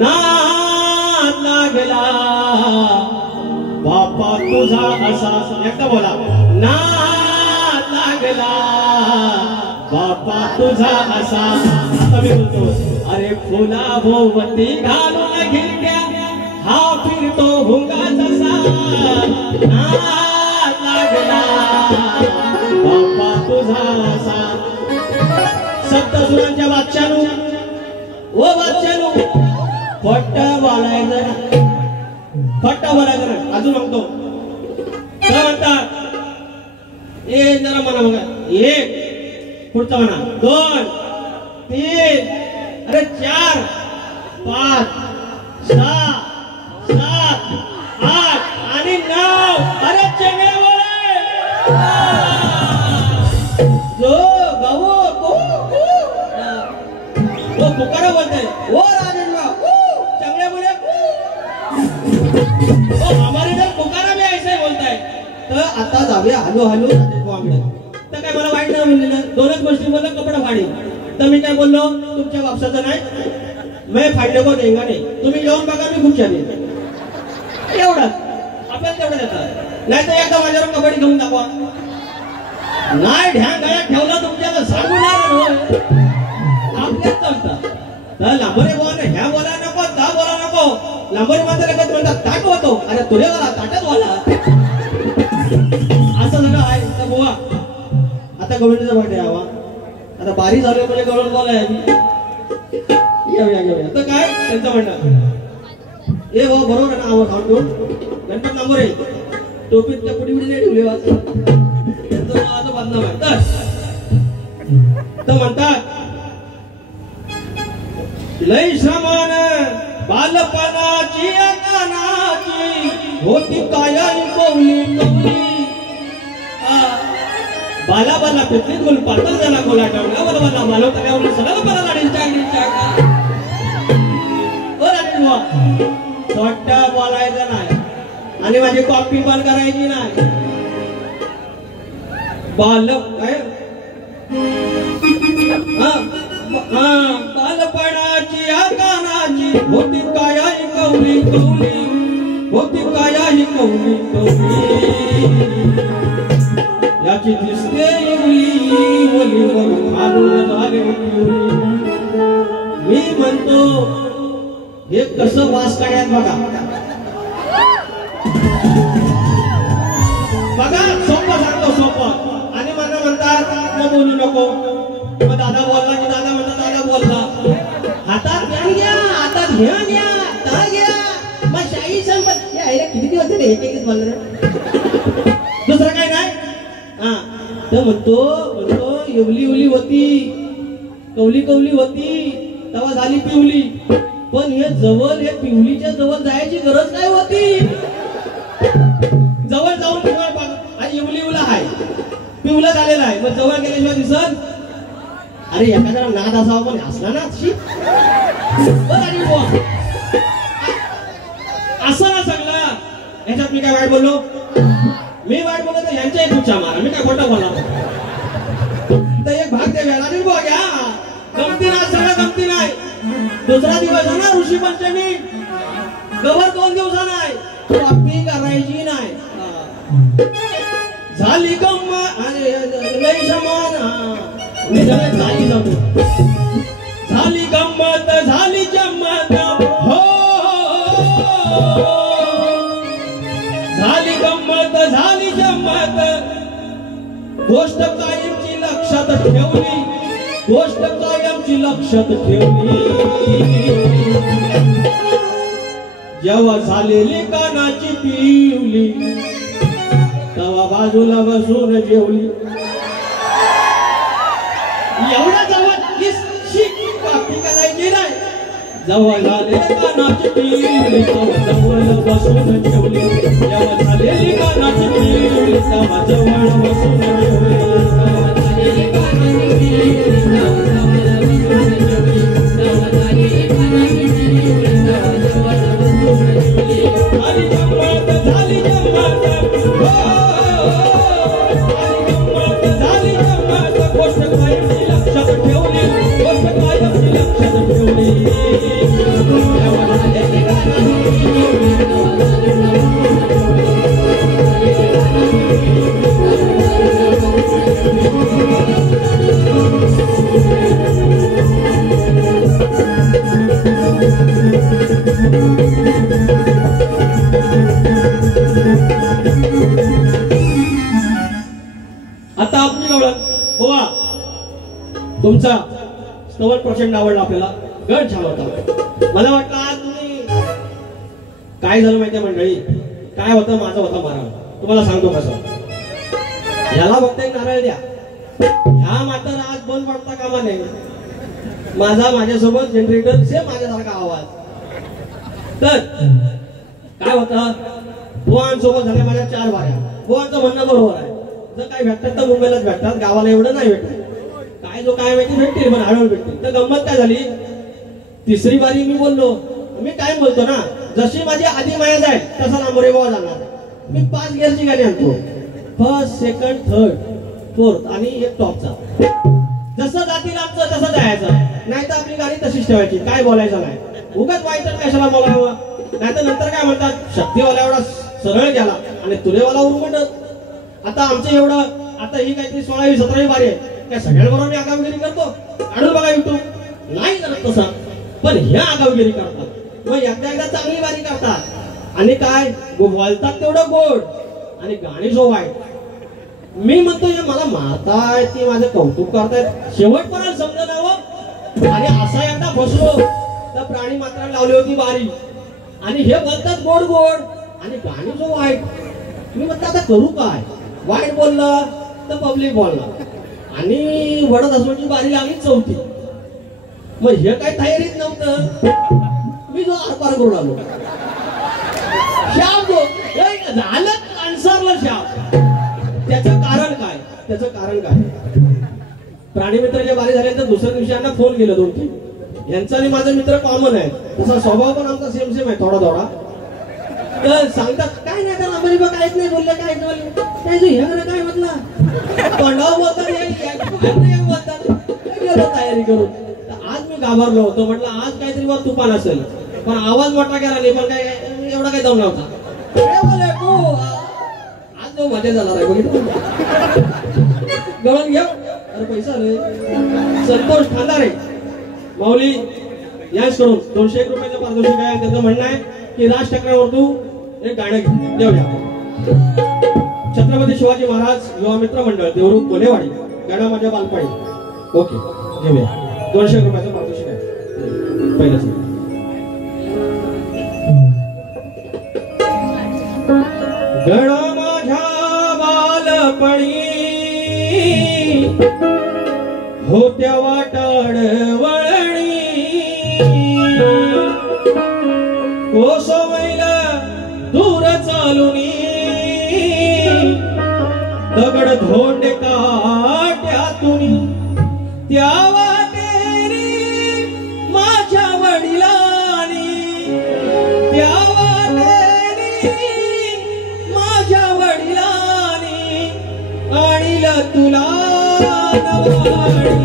नाद लागला बापा तुझा असा, एकदा बोला. नाद लागला बापा तुझा असा. आता मी बोलतो, अरे फुला भोवती घालून घिरट्या हा फिरतो भुंगा तसा. नाद लागला बापा तुझा असा. सप्तसुरांच्या बादशाहू ओ बादशाहू फट्ट बोलायचं, फट्ट बोलायचं. अजून म्हणतो तर म्हणतात, ए जरा म्हणा बघा, एक पुढचा म्हणा, 2 3 अरे 4 5 6 7 8 आणि 9. अरे चेंगळे बोले जो गावो वो पुकारा बोलते, ओ राजेंद्र चंगले बोले ओ हमारे इधर पुकारा भी ऐसे बोलता है. तर आता जाऊया हॅलो हॅलो राजेंद्र. तर काय मला वाईट नाही म्हणलेलं, 2च गोष्टी बोललं, कपडा फाडी. तर मी काय बोललो, तुमच्या बापसाचं नाही, मैं फाडले को देंगा नाही, तुम्ही येऊन बघा मी खूप छान आहे. एवढंच आपल्याला तेवढं देतात. नाही तर एकदा माझ्यावर कबड्डी घेऊन दाखवा. नाही ध्यान गळ्यात ठेवलं तुमच्या सांगू नाही आपल्याच चालतं. तर लांबरे बोला ह्या बोला नको, ता बोला नको. लांबरे मात्र लगत म्हणतात ताट होतो, अरे तुले बोला ताटच बोला. असं सगळं आहे. तर बुवा आता गवळणीचा भाग यावा, आता बारी झाली म्हणजे गवळण बोलाय. घेऊया तर काय त्यांचं म्हणणं, ए हो बरोबर ना, आवाज खाऊन गणपत नंबर आहे, टोपीत त्या पुढी पुढी ठेवली वाच, त्यांचं नावाचं बदनाम आहे. तर म्हणतात लय श्रमान बालपणाची अकानाची होती कायम कौली कौली. बाला बाला पितलीत गोल पातळ झाला गोला टावला मला मला मालव तल्यावर सगळं मला लाडींच्या छोट्या बोलायचं नाही आणि माझी कॉपी पण करायची नाही. बालक काय बालपणाची आकानाची होती कायाही कौली कौली, होती कायाही कौली कौली. याची दिसते इवली ओलीवर घालून झाले. मी म्हणतो हे कसं वास काढ्यात बघा बघा, सोपं सांगतो सोपं. आणि मला म्हणतात मग बोलू नको, मग दादा बोलला की दादा म्हणतात दादा बोलला. हातात ज्ञान घ्या, हातात ध्यान घ्या, ता घ्या, मग शाही संपत. यायला किती दिवस झाले एक एकच बोललं, दुसरं काय नाही. हा तर म्हणतो एवली उली होती कौली कौली होती तेव्हा झाली पिवली. पण हे जवळ, हे पिवलीच्या जवळ जायची गरज काय होती. जवळ जाऊन आणि एवली उला आहे, पिवला झालेला आहे, मग जवळ गेल्याशिवाय दिसन. अरे एखाद्याला नाद असावा पण हसला ना असं ना सगळं. याच्यात मी काय वाईट बोललो, मी वाईट बोलत तर यांच्याही तुमच्या मारा, मी काय खोटं बोलणार. तर एक भाग ते वेळाने बघ घ्या, गमती नाही, सगळं गमती नाही. दुसरा दिवस आहे ना ऋषी पंचमी, गवर 2 दिवसा नाही, कॉपी करायची नाही. झाली गंमत लई समान झाली जातो, झाली गंमत झाली जम्मत हो, झाली गंमत झाली जम्मत. गोष्ट कायमची लक्षात ठेवली, गोष्ट कायमची लक्षात ठेवली. जेव्हा झालेली कानाची पिवली तेव्हा बाजूला बसून जेवली. एवढा जवळ कापी करायची नाही. जेव्हा झालेली कानाची पिवली तेव्हा जवळ बसून जेवली. जेव्हा झालेली कानाची पिवली तेव्हा जवळ बसून जेवली. झाली गंमत झाली जम्मत झाली जम्मत. गोष्ट कायमची लक्षात ठेवली, गोष्ट कायमची लक्षात ठेवली. आता आपली गवळण बोवा, तुमचा स्तवन प्रचंड आवडला आपल्याला, गण छान होता. मला वाटलं आज तुम्ही काय झालं माहितीये मंडळी, काय होतं माझं होतं मारा. तुम्हाला सांगतो कसं. याला फक्त एक नारळ द्या, ह्या मात्र आज बंद पडता कामा नाही. माझ्यासोबत जनरेटर सेम माझ्यासारखा आवाज. तर काय होतं, बुवांसोबत झाल्या माझ्या 4 वाऱ्या. बुवांचं म्हणणं बरोबर आहे, जर काय भेटतात तर मुंबईलाच भेटतात, गावाला एवढं नाही भेटत. काय जो काय माहिती भेटतील पण हळूहळू भेटतील. तर गंमत काय झाली, तिसरी बारी मी बोललो, मी काय बोलतो ना, जशी माझी आधी माया जाईल तसा नांबोरे बाबा जाणार. मी 5 गिअरची गाडी आणतो, फर्स्ट सेकंड थर्ड फोर्थ आणि एक टॉपचा. जसं जातील आमचं तसं जायचं, नाही तर आपली गाडी तशीच ठेवायची, काय बोलायचं नाही. उगाच वाईट कशाला बोलावं. नाही तर नंतर काय म्हणतात, शक्तीवाला एवढा सरळ गेला आणि तुरेवाला उरमटत. आता आमचं एवढं, आता ही काहीतरी 16वी 17वी बारी आहे, त्या सगळ्यांबरोबर मी आगावगिरी करतो, काढून बघा युट्यूब. नाही करत तसं, पण ह्या आगावगिरी करतात. मग एकदा चांगली बारी करतात आणि काय बोलतात तेवढं गोड आणि गाणी जो वाईट. मी म्हणतो हे मला मारताय, ती माझं कौतुक करतायत, शेवटपर्यंत समजण्यावं. आणि असा एकदा फसलो तर प्राणी मात्र लावली होती बारी आणि हे बोलतात गोड गोड आणि गाणी जो वाईट. मी म्हणतो आता करू काय, वाईट बोललं तर पब्लिक बोलणार आणि वडत हसवची बारी लागली 4थी. मग हे काय तयारीत नव्हतं, मी जो आरपार करून आलो. शाप झालं अन्सरला शाप. त्याचं कारण काय, त्याचं कारण काय, प्राणी मित्राच्या बारी झाल्यानंतर दुसऱ्या दिवशी यांना फोन केलं 2-3. यांचा आणि माझा मित्र कॉमन आहे, तसा स्वभाव पण आमचा सेम आहे थोडा थोडा. तर सांगतात काय नाही त्याला बरी बघ, काहीच नाही बोलले, काहीच नाही बोलले. काय काय म्हटलं तोंडावर बोलतात, गेलो तयारी करून. आज मी घाबरलो होतो, म्हटलं आज काहीतरी वर तुफान असेल, पण आवाज मोठा केला नाही, पण काय एवढा काही दम नव्हता. आज जो मजा झाला रे बघितलं गवळण घेऊ. अरे पैसा आले. संतोष खांदारे माऊली यांच्याकडून 201 रुपयाचं पारितोषिक आहे. त्याचं म्हणणं आहे की राज ठाकरेवर तू एक गाणं देऊया. छत्रपती शिवाजी महाराज युवा मित्र मंडळ देवरुख कोलेवाडी, गाणं माझ्या बालपाडी. ओके घेऊया. 201 रुपयाचं पारितोषिक आहे. पहिलंच गण माझ्या बालपणी होत्या वाटाड वळणी, कोसवैल दूर चालुनी, दगड धोंड काट्यातुनी, त्या वाटेरी माझ्या वडिलांनी, त्या वाटेरी माझ्या वडिलांनी तुला नवाडी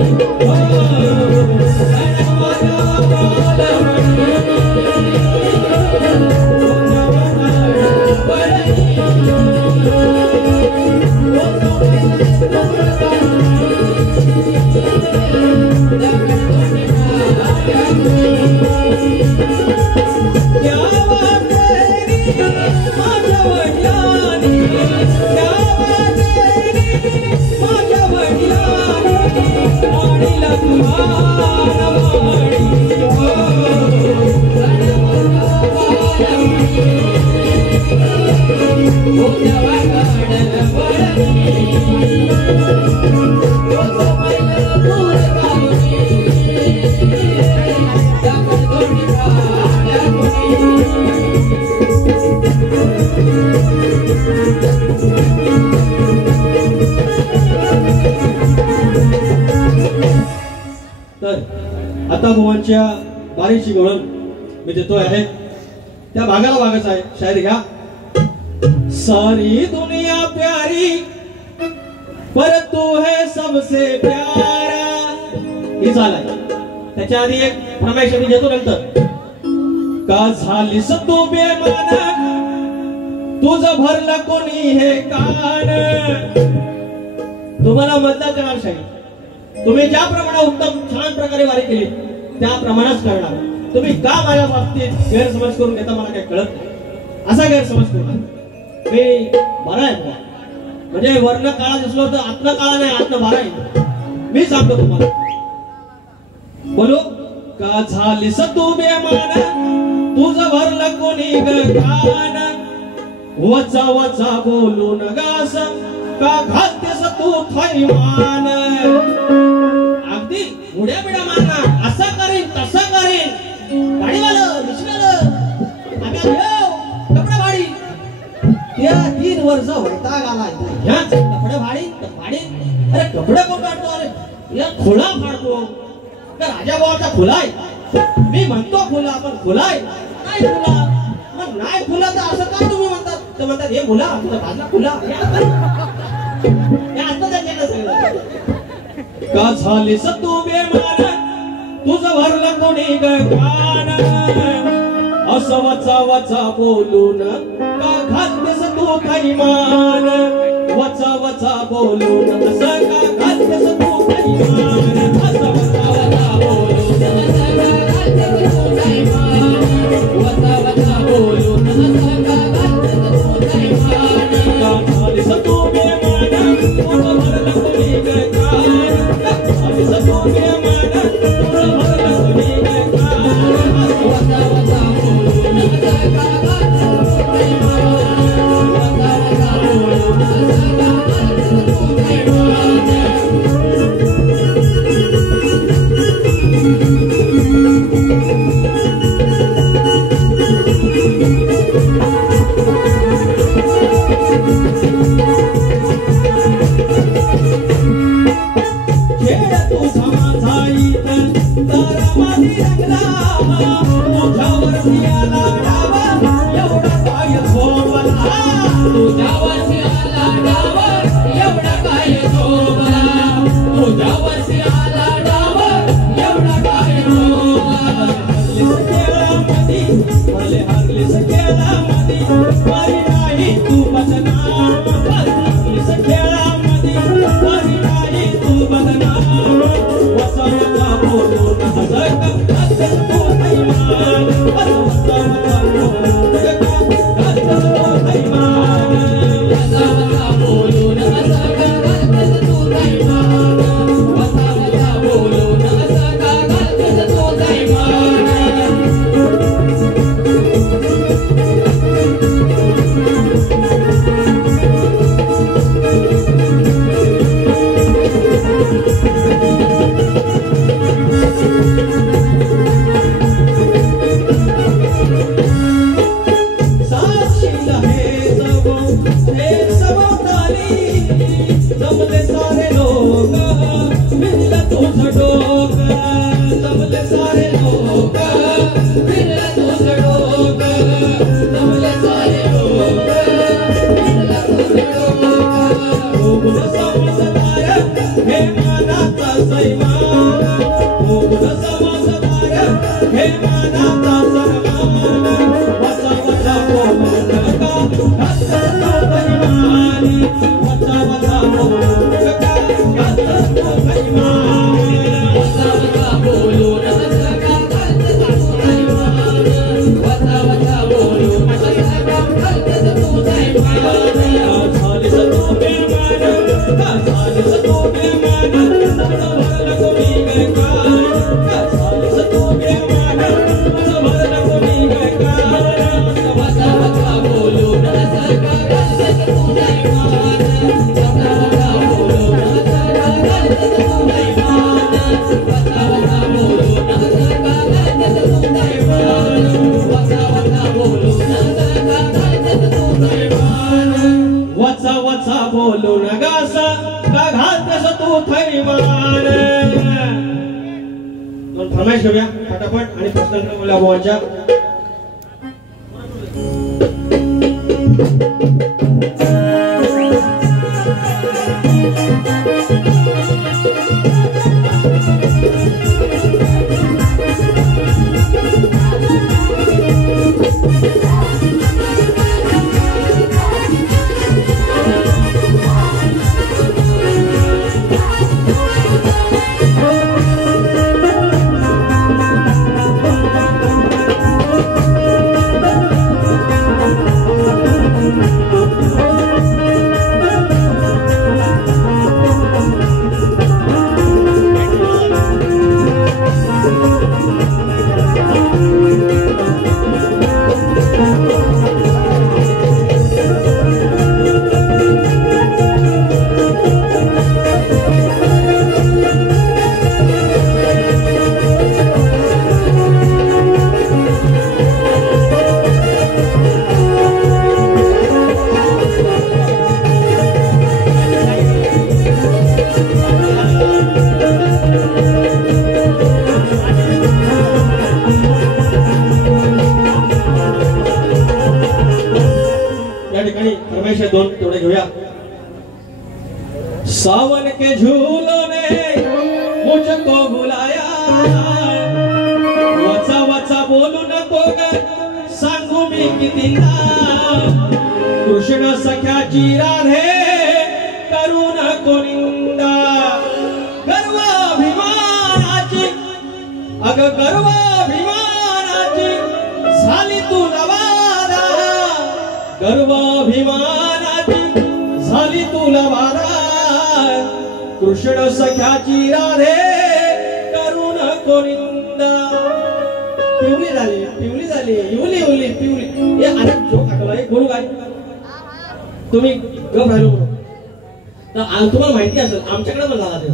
आता भुवनच्या बारीची गवळण मी देतोय आहे त्या भागाला भागाचा आहे शायरी घ्या सारी दुनिया प्यारी पर तू है सबसे प्यारा हे झालाय त्याच्या आधी एक फरमाईश मी घेतो नंतर का झालीस तू बेमान तुझं भरलं कोणी हे कान तुम्हाला मतदान करणार शाहीर तुम्ही ज्याप्रमाणे उत्तम छान प्रकारे वारी केली त्याप्रमाणेच करणार तुम्ही का माझ्या बाबतीत गैरसमज करून घेता मला काही कळत नाही असा गैरसमज करू नका मी बरा आहे म्हणजे वर्ण काळा दिसलो तर आतला काळा नाही आतला बरा आहे मी सांगतो तुम्हाला बोलो का झालीस तू बेमान तुझं भरलं कोणी गान वचा वचा बोलून गास का घालतेस तू थैमान अगदी उड्या बिड्या मारणार असं करीन तसं करीन गाडीवालं रिक्षावालं कपडे भाडी त्या 3 वर्ष वैताग आला ह्याच कपडे भाडी अरे कपडे कोण काढतो अरे या खोला फाडतो तर राजाभावाचा खुला आहे मी म्हणतो खुला पण खुला आहे नाही खुला मग नाही खुला तर असं का तुम्ही म्हणतात ते म्हणतात हे खुला तुझा बाजला खुला हे आता त्याच्याकडे सगळं का झालीस तू बेमान तुझं भरलं कोणी गान असं वचा वचा बोलून का घालतेस तू थैमान वचा वचा बोलून असं का घालतेस तू थैमान असं वचा वचा बोलून असं का घालतेस तू थैमान वचा वचा बोलून असं का घालतेस तू थैमान का झालीस तू बेमान तुझं भरलं कोणी गान झालीस तू बेमान तुझं भरलं कोणी गान असं वचा वचा बोलून असं का घालतेस तू थैमान वचा वचा बोलून असं का घालतेस तू थैमान बोलू नगास का घालतेस तू थैमान. फरमाईश घेऊया फटाफट आणि प्रश्न बोला भावांच्या. दोन तेवढे घेऊया. सावन के झूलों ने मुझको बुलाया, वचा वचा बोलू नको ग सांगू मी कितीदा, कृष्ण सख्याची राधे करू नको निंदा. गर्वाभिमानाची अग गर्वाभिमानाची झाली तू नवादा, गर्वाभिमानाची झाली तुला वारा, कृष्ण सख्याची राधे करू नको निंदा. पिवली झाली इवली इवली पिवली. हे अनेक जोक आठवला. एक बोलू काय तुम्ही गप राहिलो म्हणून तर तुम्हाला माहिती असेल आमच्याकडे पण झाला ते.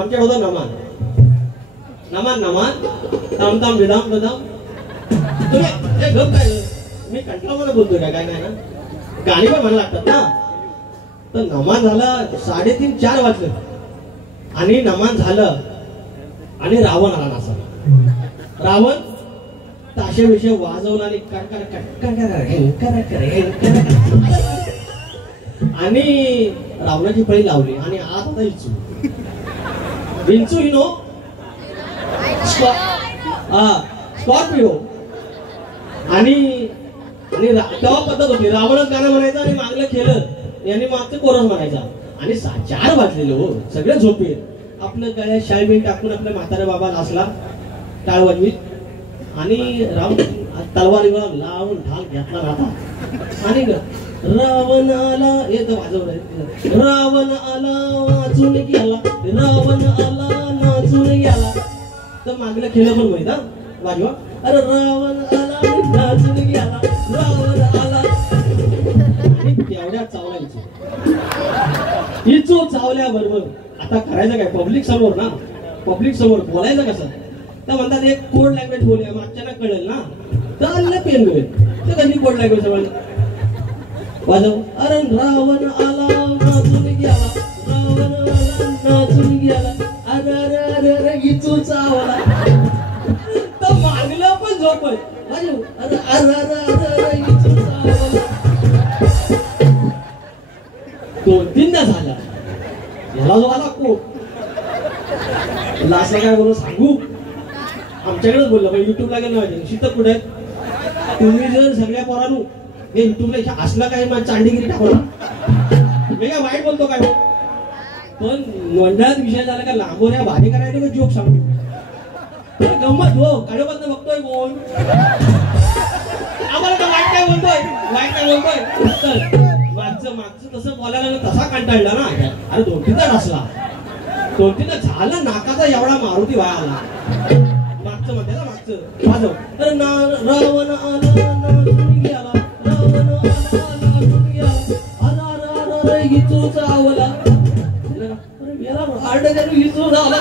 आमच्याकडे होता नमान नमान नमान ताम ताम विधाम विधाम. तुम्ही हे गप काय मी कंटाळा मला बोलतोय काय नाही ना. गाणी पण म्हणायला लागतात ना. तर नमान झाला 3:30-4 वाजले आणि नमान झालं आणि रावण आला नाचा. रावण ताशे विषय वाजवला आणि आणि रावणाची फळी लावली आणि आता विंचू विंचू यु नो स्कॉर्पिओ. आणि तेव्हा पद्धत होती रावणच गाणं म्हणायचं आणि मागलं केलं यांनी मागचं कोरस म्हणायचा. आणि 4 वाजलेले हो सगळे झोपे. आपलं काय शाळेबी टाकून आपल्या म्हाताऱ्या बाबा नाचला टाळ वाजवीत आणि राम तलवारीवर लावून ढाल घेतला नाता आणि रावण आला येत वाजवलं. रावण आला वाचून गेला, रावण आला नाचून गेला. तर मागलं केलं पण माहित वाजवा. अरे रावण आला नाचून गेला, रावण आला. तेवढ्या चावला इचू चावल्याबरोबर आता करायचं काय पब्लिक समोर ना. पब्लिक समोर बोलायचं कसं तर म्हणतात एक कोड लँग्वेज बोलूया मागच्याला कळेल ना. तर पेन मिळेल तर कधी कोड लँग्वेज वाजव. अरे रावण आला नाचून गेला, रावण आला नाचून गेला. अरे अरे अरे अरे इचू चावला. तर मागलं पण झोपल वाजव. अरे अरे अरे अरे अरे इचू चावला. 2-3दा झाला. याला जो आला कोट लास्टला काय बोलू सांगू आमच्याकडेच बोललं पण युट्यूबला गेलं पाहिजे. शीतक कुठे आहेत तुम्ही जर सगळ्या पोरांनो हे युट्यूबला असला काही माझी चांडीगिरी टाकला मी काय वाईट बोलतो काय पण मंडळात विषय झाला का लांबोऱ्या भारी करायला का जोक सांगतो गंमत हो काढोबांना बघतोय कोण आम्हाला तर वाईट काय बोलतोय तर मागचं तसं बोलायला तसा कंटाळला ना अरे 2-3दा नसला 2-3दा झाला नाकाचा एवढा मारुती वाया आला मागचं म्हणते ना मागचं वाजव अरे ना रावण आला गेला रावण आला अरे हिचू चावला अरे मेला राड हिचू झाला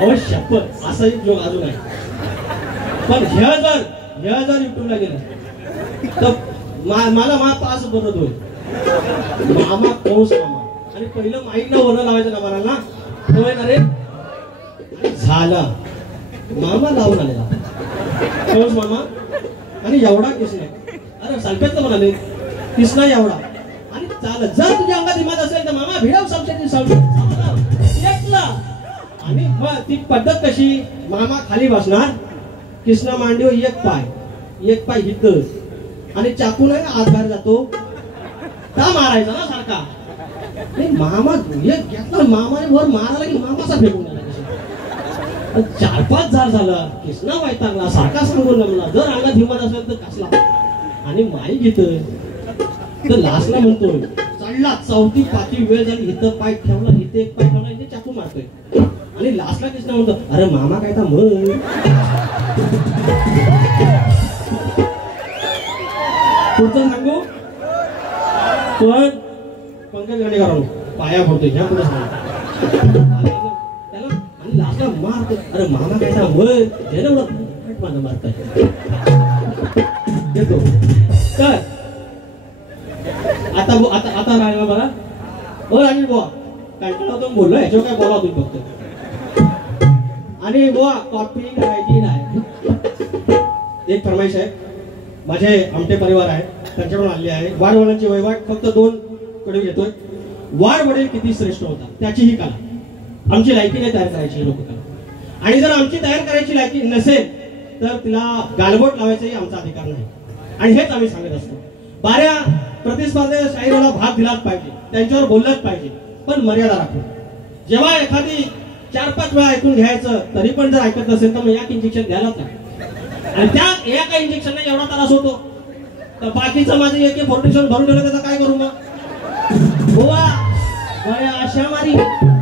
अवश्य असा एक जोक अजून आहे पण ह्या जर युट्यूबला गेलं तर मला 5 बरं होईल मामा कंस मामा आणि पहिलं माईकला वरं लावायचं ना मला ना होय ना रे झाला मामा लावून आलेला कंस मामा आणि एवढा किसना अरे सल्फेटचं म्हणाले किसना एवढा आणि चाल जर तुझ्या अंगात हिमत असेल तर मामा भिडाव सावशेती आणि मग ती पद्धत कशी मामा खाली बसणार किसना मांडीवर एक पाय हित आणि चाकू नाही आत बाहेर जातो का मारायचा ना सारखा नाही मामा एक घेतला मामाने वर मारायला की मामाचा फेकून गेला 4-5 झार झालं किसना वैतागला सारखा सांगून जमला जर अंगात हिंमत असेल तर कसला आणि माई घेत तर लास्टला म्हणतोय चढला 4थी-5थी वेळ झाली इथं पाय ठेवला इथे एक पाय ठेवला इथे चाकू मारतोय आणि लास्टला किसना म्हणतो अरे मामा काय तर म्हण पुढचं सांगू पण पंकज गाडेकर पाया फोडतोय ह्या पुढे त्याला आणि लास्टला मारतो अरे मामा काय तर म्हण मारताय येतो तर आता राहिला बघा हो राजीव बुवा कंटाळा होतो बोललो ह्याच्यावर काय बोला तुम्ही फक्त आणि बुवा कॉपी करायची नाही एक फरमाईश आहे माझे आमटे परिवार आहे त्यांच्याकडून आले आहे वाडवडांची वैवाट फक्त 2 कडे घेतोय वाडवडे किती श्रेष्ठ होता त्याची ही कला आमची लायकी नाही तयार करायची लोककला आणि जर आमची तयार करायची लायकी नसेल तर तिला गालबोट लावायचाही आमचा अधिकार नाही आणि हेच आम्ही सांगत असतो बाऱ्या प्रतिस्पर्धेच्या शाहिराला भाग दिलाच पाहिजे त्यांच्यावर बोललंच पाहिजे पण मर्यादा राखून जेव्हा एखादी 4-5 वेळा ऐकून घ्यायचं तरी पण जर ऐकत नसेल तर मग एक इंजेक्शन द्यायलाच नाही आणि त्या एका इंजेक्शनने एवढा त्रास होतो तर बाकीचं माझं एक फोर्टिशन भरून ठेवलं त्याचा काय करू मग गोवा अशा मारी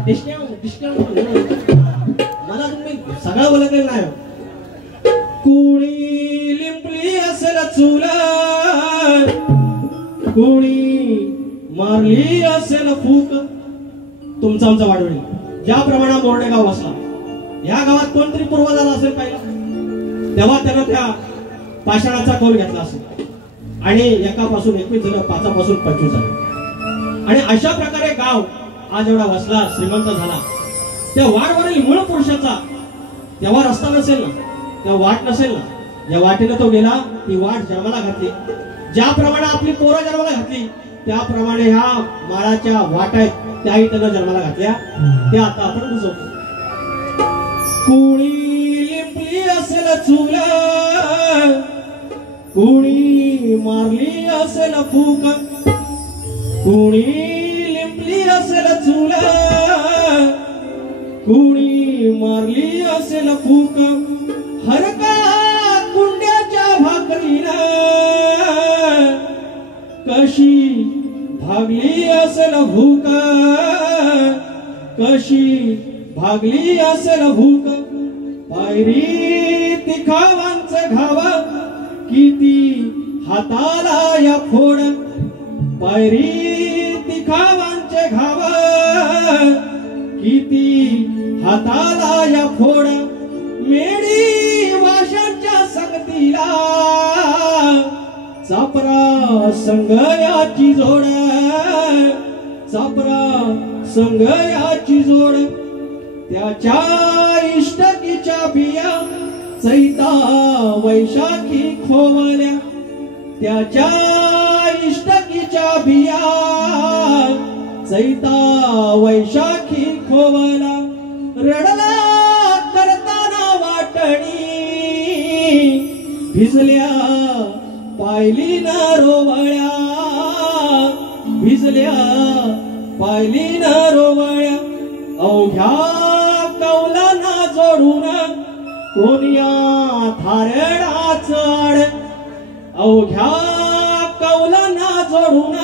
डिस्काउंट मला तुम्ही सगळं बोलत नाही कुणी लिंपली असेल चुल कुणी मारली असेल फूक तुमचा आमचा वाढवणी ज्याप्रमाणे मोरडेगाव असला या गावात कोणतरी पूर्वजाला असेल पहिला तेव्हा त्यानं त्या पाषाणाचा कौल घेतला असेल आणि 1पासून 21 झालं 5पासून 25 झालं आणि अशा प्रकारे गाव आज एवढा वसला श्रीमंत झाला त्या वाटवरील मूळ पुरुषाचा तेव्हा रस्ता नसेल ना त्या वाट नसेल ना या वाटेने तो गेला ती वाट जन्माला घातली ज्याप्रमाणे आपली पोरं जन्माला घातली त्याप्रमाणे ह्या माळाच्या वाट आहेत त्याही त्यानं जन्माला घातल्या त्या आता आपण बुजवतो कुणी लिंपली असेल चूल कुणी मारली असेल फूक कुणी लिंपली असेल चूल कुणी मारली असेल फूक हरका कुंड्याच्या भाकरीला कशी भागली असेल भूक कशी भागली असेल भूक पायरी तिखावांचं घाव किती हाताला या फोड पायरी तिखावांचे घाव किती हाताला या फोड मेडी वाशांच्या संगतीला चापरा संगयाची जोड चापरा संगयाची जोड त्याच्या इष्टकीच्या बिया चैता वैशाखी खोवल्या त्याच्या इष्टकीच्या बिया चैता वैशाखी खोवला रडला करताना वाटणी भिजल्या पायली ना रोवळ्या भिजल्या पायलीन रोवळ्या अवघ्या कौलांना जोडून कोणिया धारणाच आड अवघ्या कौलांना जोडून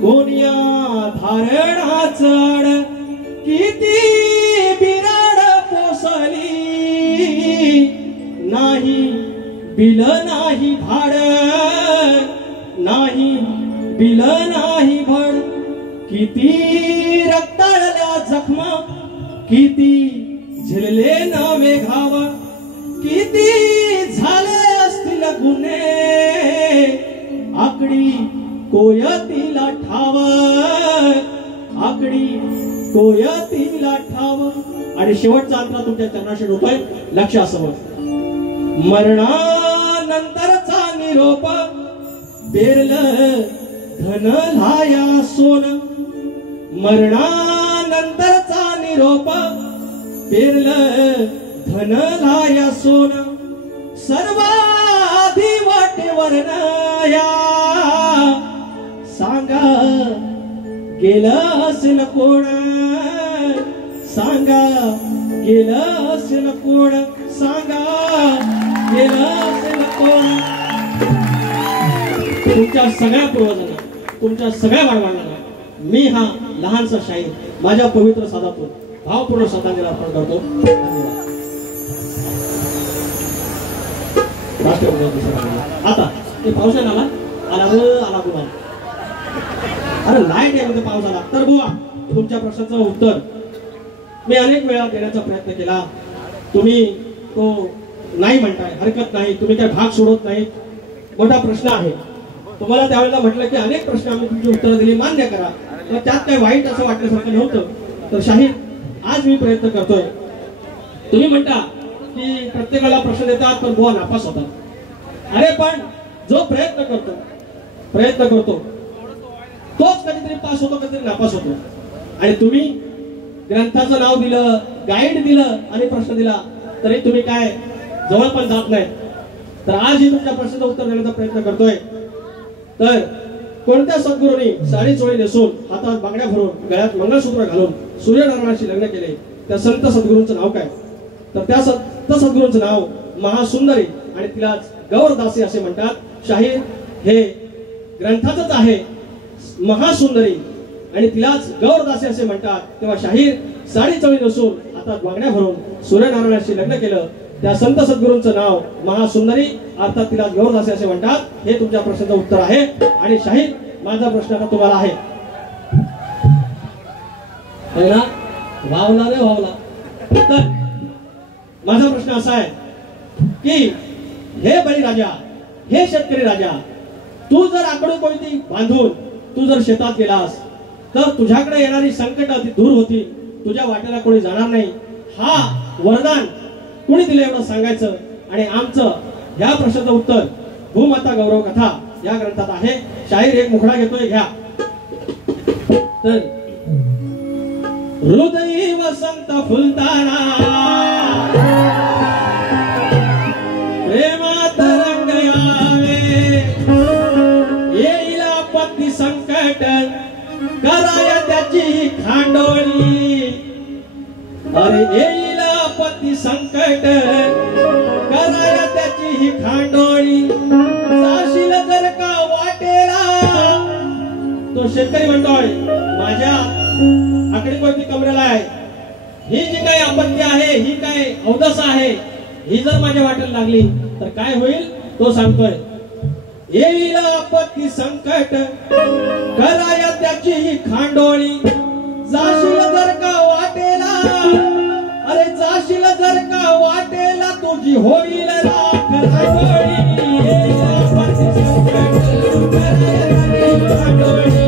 कोणिया धारणाच आड किती बिराड पोसली नाही बिल नाही भाड नाही बिल नाही भड किती रक्ताळल्या जखमा किती झेलले नवे घाव किती झाले असतील गुन्हे आकडी कोयतीला ठाव आकडी कोयतीला ठाव. आणि शेवटचा अंतरा तुमच्या चरणाशी होतोय, लक्ष असावं. मरणानंतरचा निरोप पेरलं धन लाया सोन मरणानंतरचा निरोप पेरलं धन लाया सोन सर्वाधी वाटेवर या सांगा गेलं असेल कोण सांगा गेलं असेल कोण सांगा गेलं असेल कोण. तुमच्या सगळ्या पूर्वजांना तुमच्या सगळ्या वाडवडिलांना मी हा लहानसा शाहीर माझ्या पवित्र सादातून भावपूर्ण श्रद्धांजली अर्पण करतो. आता ते पावसाला आला आला बुवा अरे लाईट आहे म्हणजे पाऊस आला तर बुवा तुमच्या प्रश्नाचं उत्तर मी अनेक वेळा देण्याचा प्रयत्न केला. तुम्ही तो नाही म्हणताय, हरकत नाही, तुम्ही काय भाग सोडत नाही. मोठा प्रश्न आहे. तुम्हाला त्यावेळेला म्हटलं की अनेक प्रश्न आम्ही तुमची उत्तरं दिली, मान्य करा. तर त्यात काही वाईट असं वाटण्यासारखं नव्हतं. तर शाहीर आज मी प्रयत्न करतोय. तुम्ही म्हणता की प्रत्येकाला प्रश्न देतात पण बुवा नापास होतात. अरे पण जो प्रयत्न करतो तोच कधीतरी पास होतो, कधीतरी नापास होतो. आणि तुम्ही ग्रंथाचं नाव दिलं, गाईड दिलं आणि प्रश्न दिला तरी तुम्ही काय जवळ पण जात नाही. तर आज ही तुमच्या प्रश्नाचं उत्तर देण्याचा प्रयत्न करतोय. तर कोणत्या सद्गुरूंनी साडी चोळी नेसून हातात बांगड्या भरून गळ्यात मंगळसूत्र घालून सूर्यनारायणाशी लग्न केले त्या संत सद्गुरूंचं नाव काय? तर त्या संत सद्गुरूंचं नाव महासुंदरी आणि तिलाच गौरदासी असे म्हणतात. शाहीर हे ग्रंथातच आहे महासुंदरी आणि तिलाच गौरदासी असे म्हणतात. तेव्हा शाहीर साडी चोळी नेसून हातात बांगड्या भरून सूर्यनारायणाशी लग्न केलं त्या संत सद्गुरूंचं नाव महासुंदरी अर्थात तिला गौरदासी असे म्हणतात. हे तुमच्या प्रश्नाचं उत्तर आहे. आणि शाहीर माझा प्रश्न आता तुम्हाला आहे. वावला रे वावला. तर माझा प्रश्न असा आहे की हे बळीराजा, हे शेतकरी राजा, तू जर आकडू कोणती बांधून तू जर शेतात गेलास तर तुझ्याकडे येणारी संकट ती दूर होती, तुझ्या वाटेला कोणी जाणार नाही. हा वरदान कोणी दिलं एवढं सांगायचं. आणि आमचं ह्या प्रश्नाचं उत्तर भूमाता गौरव कथा या ग्रंथात आहे. शाहीर एक मुखडा घेतोय, घ्या. तर हृदयी वसंत फुलताना प्रेमात रंग यावे येईल आपत्ती संकट कराय त्याची खांडोळी. अरे येईल आपत्ती संकट कराय त्याची ही खांडोळी. जाशील जर का वाटेला तो शेतकरी म्हणतोय माझ्या आकडी कोणती कमरेला आहे, ही जी काही आपत्ती आहे, ही काय अवदसा आहे, ही जर माझ्या वाटेला लागली तर काय होईल तो सांगतोय. येईल आपत्ती संकट कराय त्याची ही खांडोळी. जाशील जर का वाटेला, अरे जाशील जर का वाटेला तुझी होईल राख रांगोळी. येईल आपत्ती संकट कराय त्याची खांडोळी.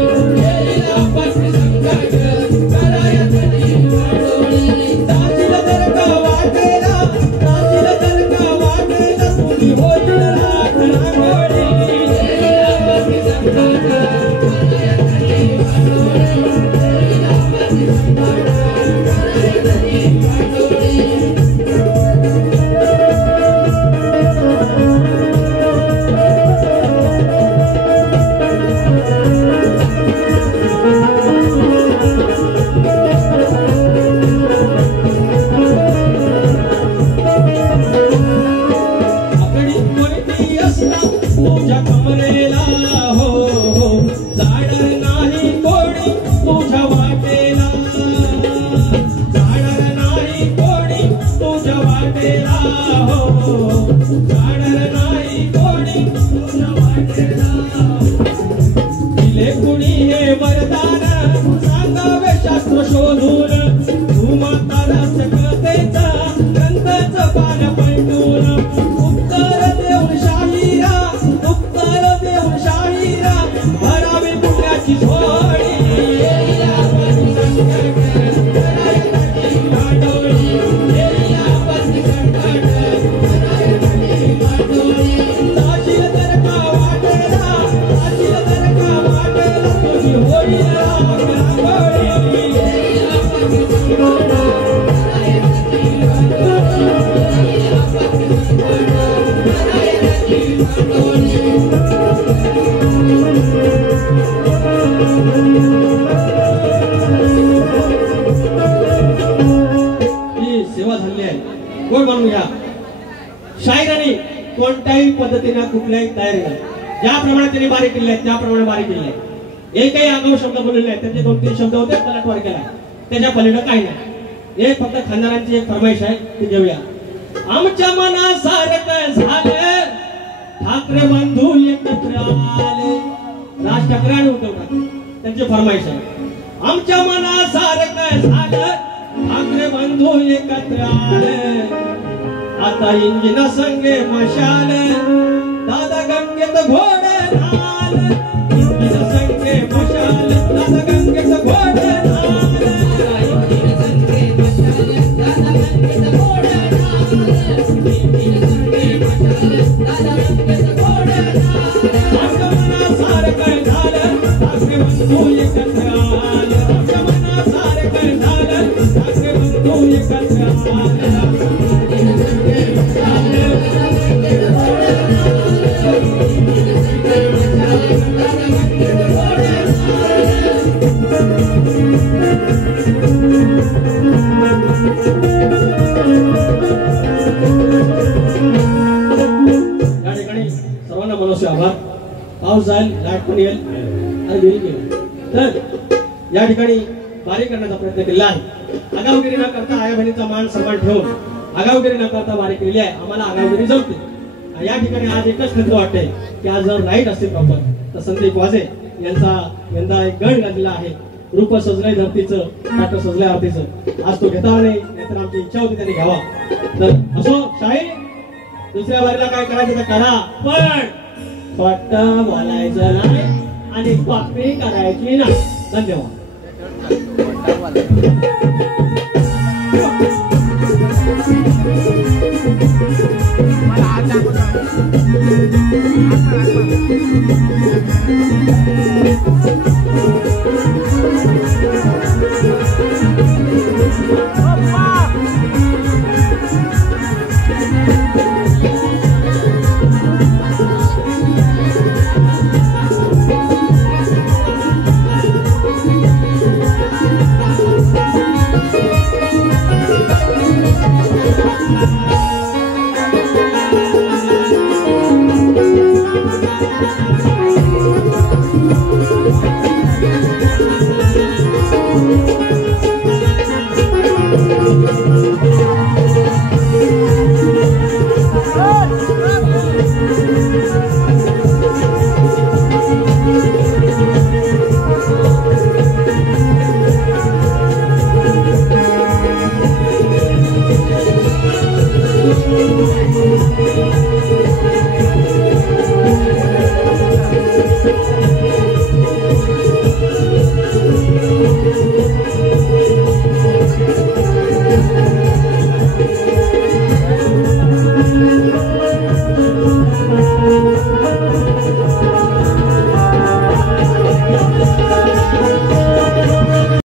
येईल आपत्ती संकट कराय त्याची खांडोळी. जाशील जर का वाटेला, जाशील जर का वाटेला तुझी होईल राख रांगोळी. येईल आपत्ती संकट कराय त्याची खांडोळी. येईल आपत्ती संकट कराय त्याची खांडोळी. कुणी हे वरदान सांगावे शास्त्र शोधून तू माता रसकथेचा ग्रंथाचं पान पलटून उत्तर देऊन शाहिरा भरावी पुण्याची झोळी शायरांनी कोणत्याही पद्धतीने कुठल्याही तयारीला ज्याप्रमाणे त्यांनी बारीक केले आहेत त्याप्रमाणे बारीक केले आहे. एकही आगाऊ शब्द बोललेले आहेत त्यांचे 2-3 शब्द होते पलटवार केला त्याच्या पलीकडे काही नाही. हे फक्त खानदारांची एक फरमाईश आहे ती घेऊया. आमच्या मनासारखं झालं ठाकरे बंधू एकत्र आले. राज ठाकरे आणि उद्धव ठाकरे त्यांची फरमाईश आहे. आमच्या मनासारखं झालं ठाकरे बंधू एकत्र आले. आता इंजिन संगे मशाल दादा गंगेत घोडे नाल. इंजिन संगे मशाल दादा गंगेत घोडे नाल. इंजिन संगे मशाल दादा गंगेत घोडे नाल. इंजिन संगे मशाल दादा गंगेत घोडे नाल. आमच्या मनासारखं झालं ठाकरे बंधू एकत्र आले. आमच्या मनासारखं झालं ठाकरे बंधू एकत्र आले. या ठिकाणी सर्वांना मनोसे आभार. पाऊस जाईल लाईट पण येईल आणि बिल गेलं तर या ठिकाणी बारी करण्याचा प्रयत्न केला आहे. आगावगिरी न करता आया बहिणीचा मान सन्मान ठेवून आगावगिरी न करता बारी केलेली आहे. आम्हाला आगावगिरी जमते. या ठिकाणी आज एकच खंत वाटते की आज जर लाईट असते प्रॉपर तर संदीप वाजे यांचा यंदा एक गण घातलेला आहे. रूप सजलंय धरतीचं ताट सजलंय आरतीचं. आज तो घेता नाही नाहीतर आमची इच्छा होती त्यांनी घ्यावा. तर असो शाहीर दुसऱ्या बारीला काय करायचं तर करा पण खोटं बोलायचं नाही आणि कॉपी करायची नाही. धन्यवाद. मला आज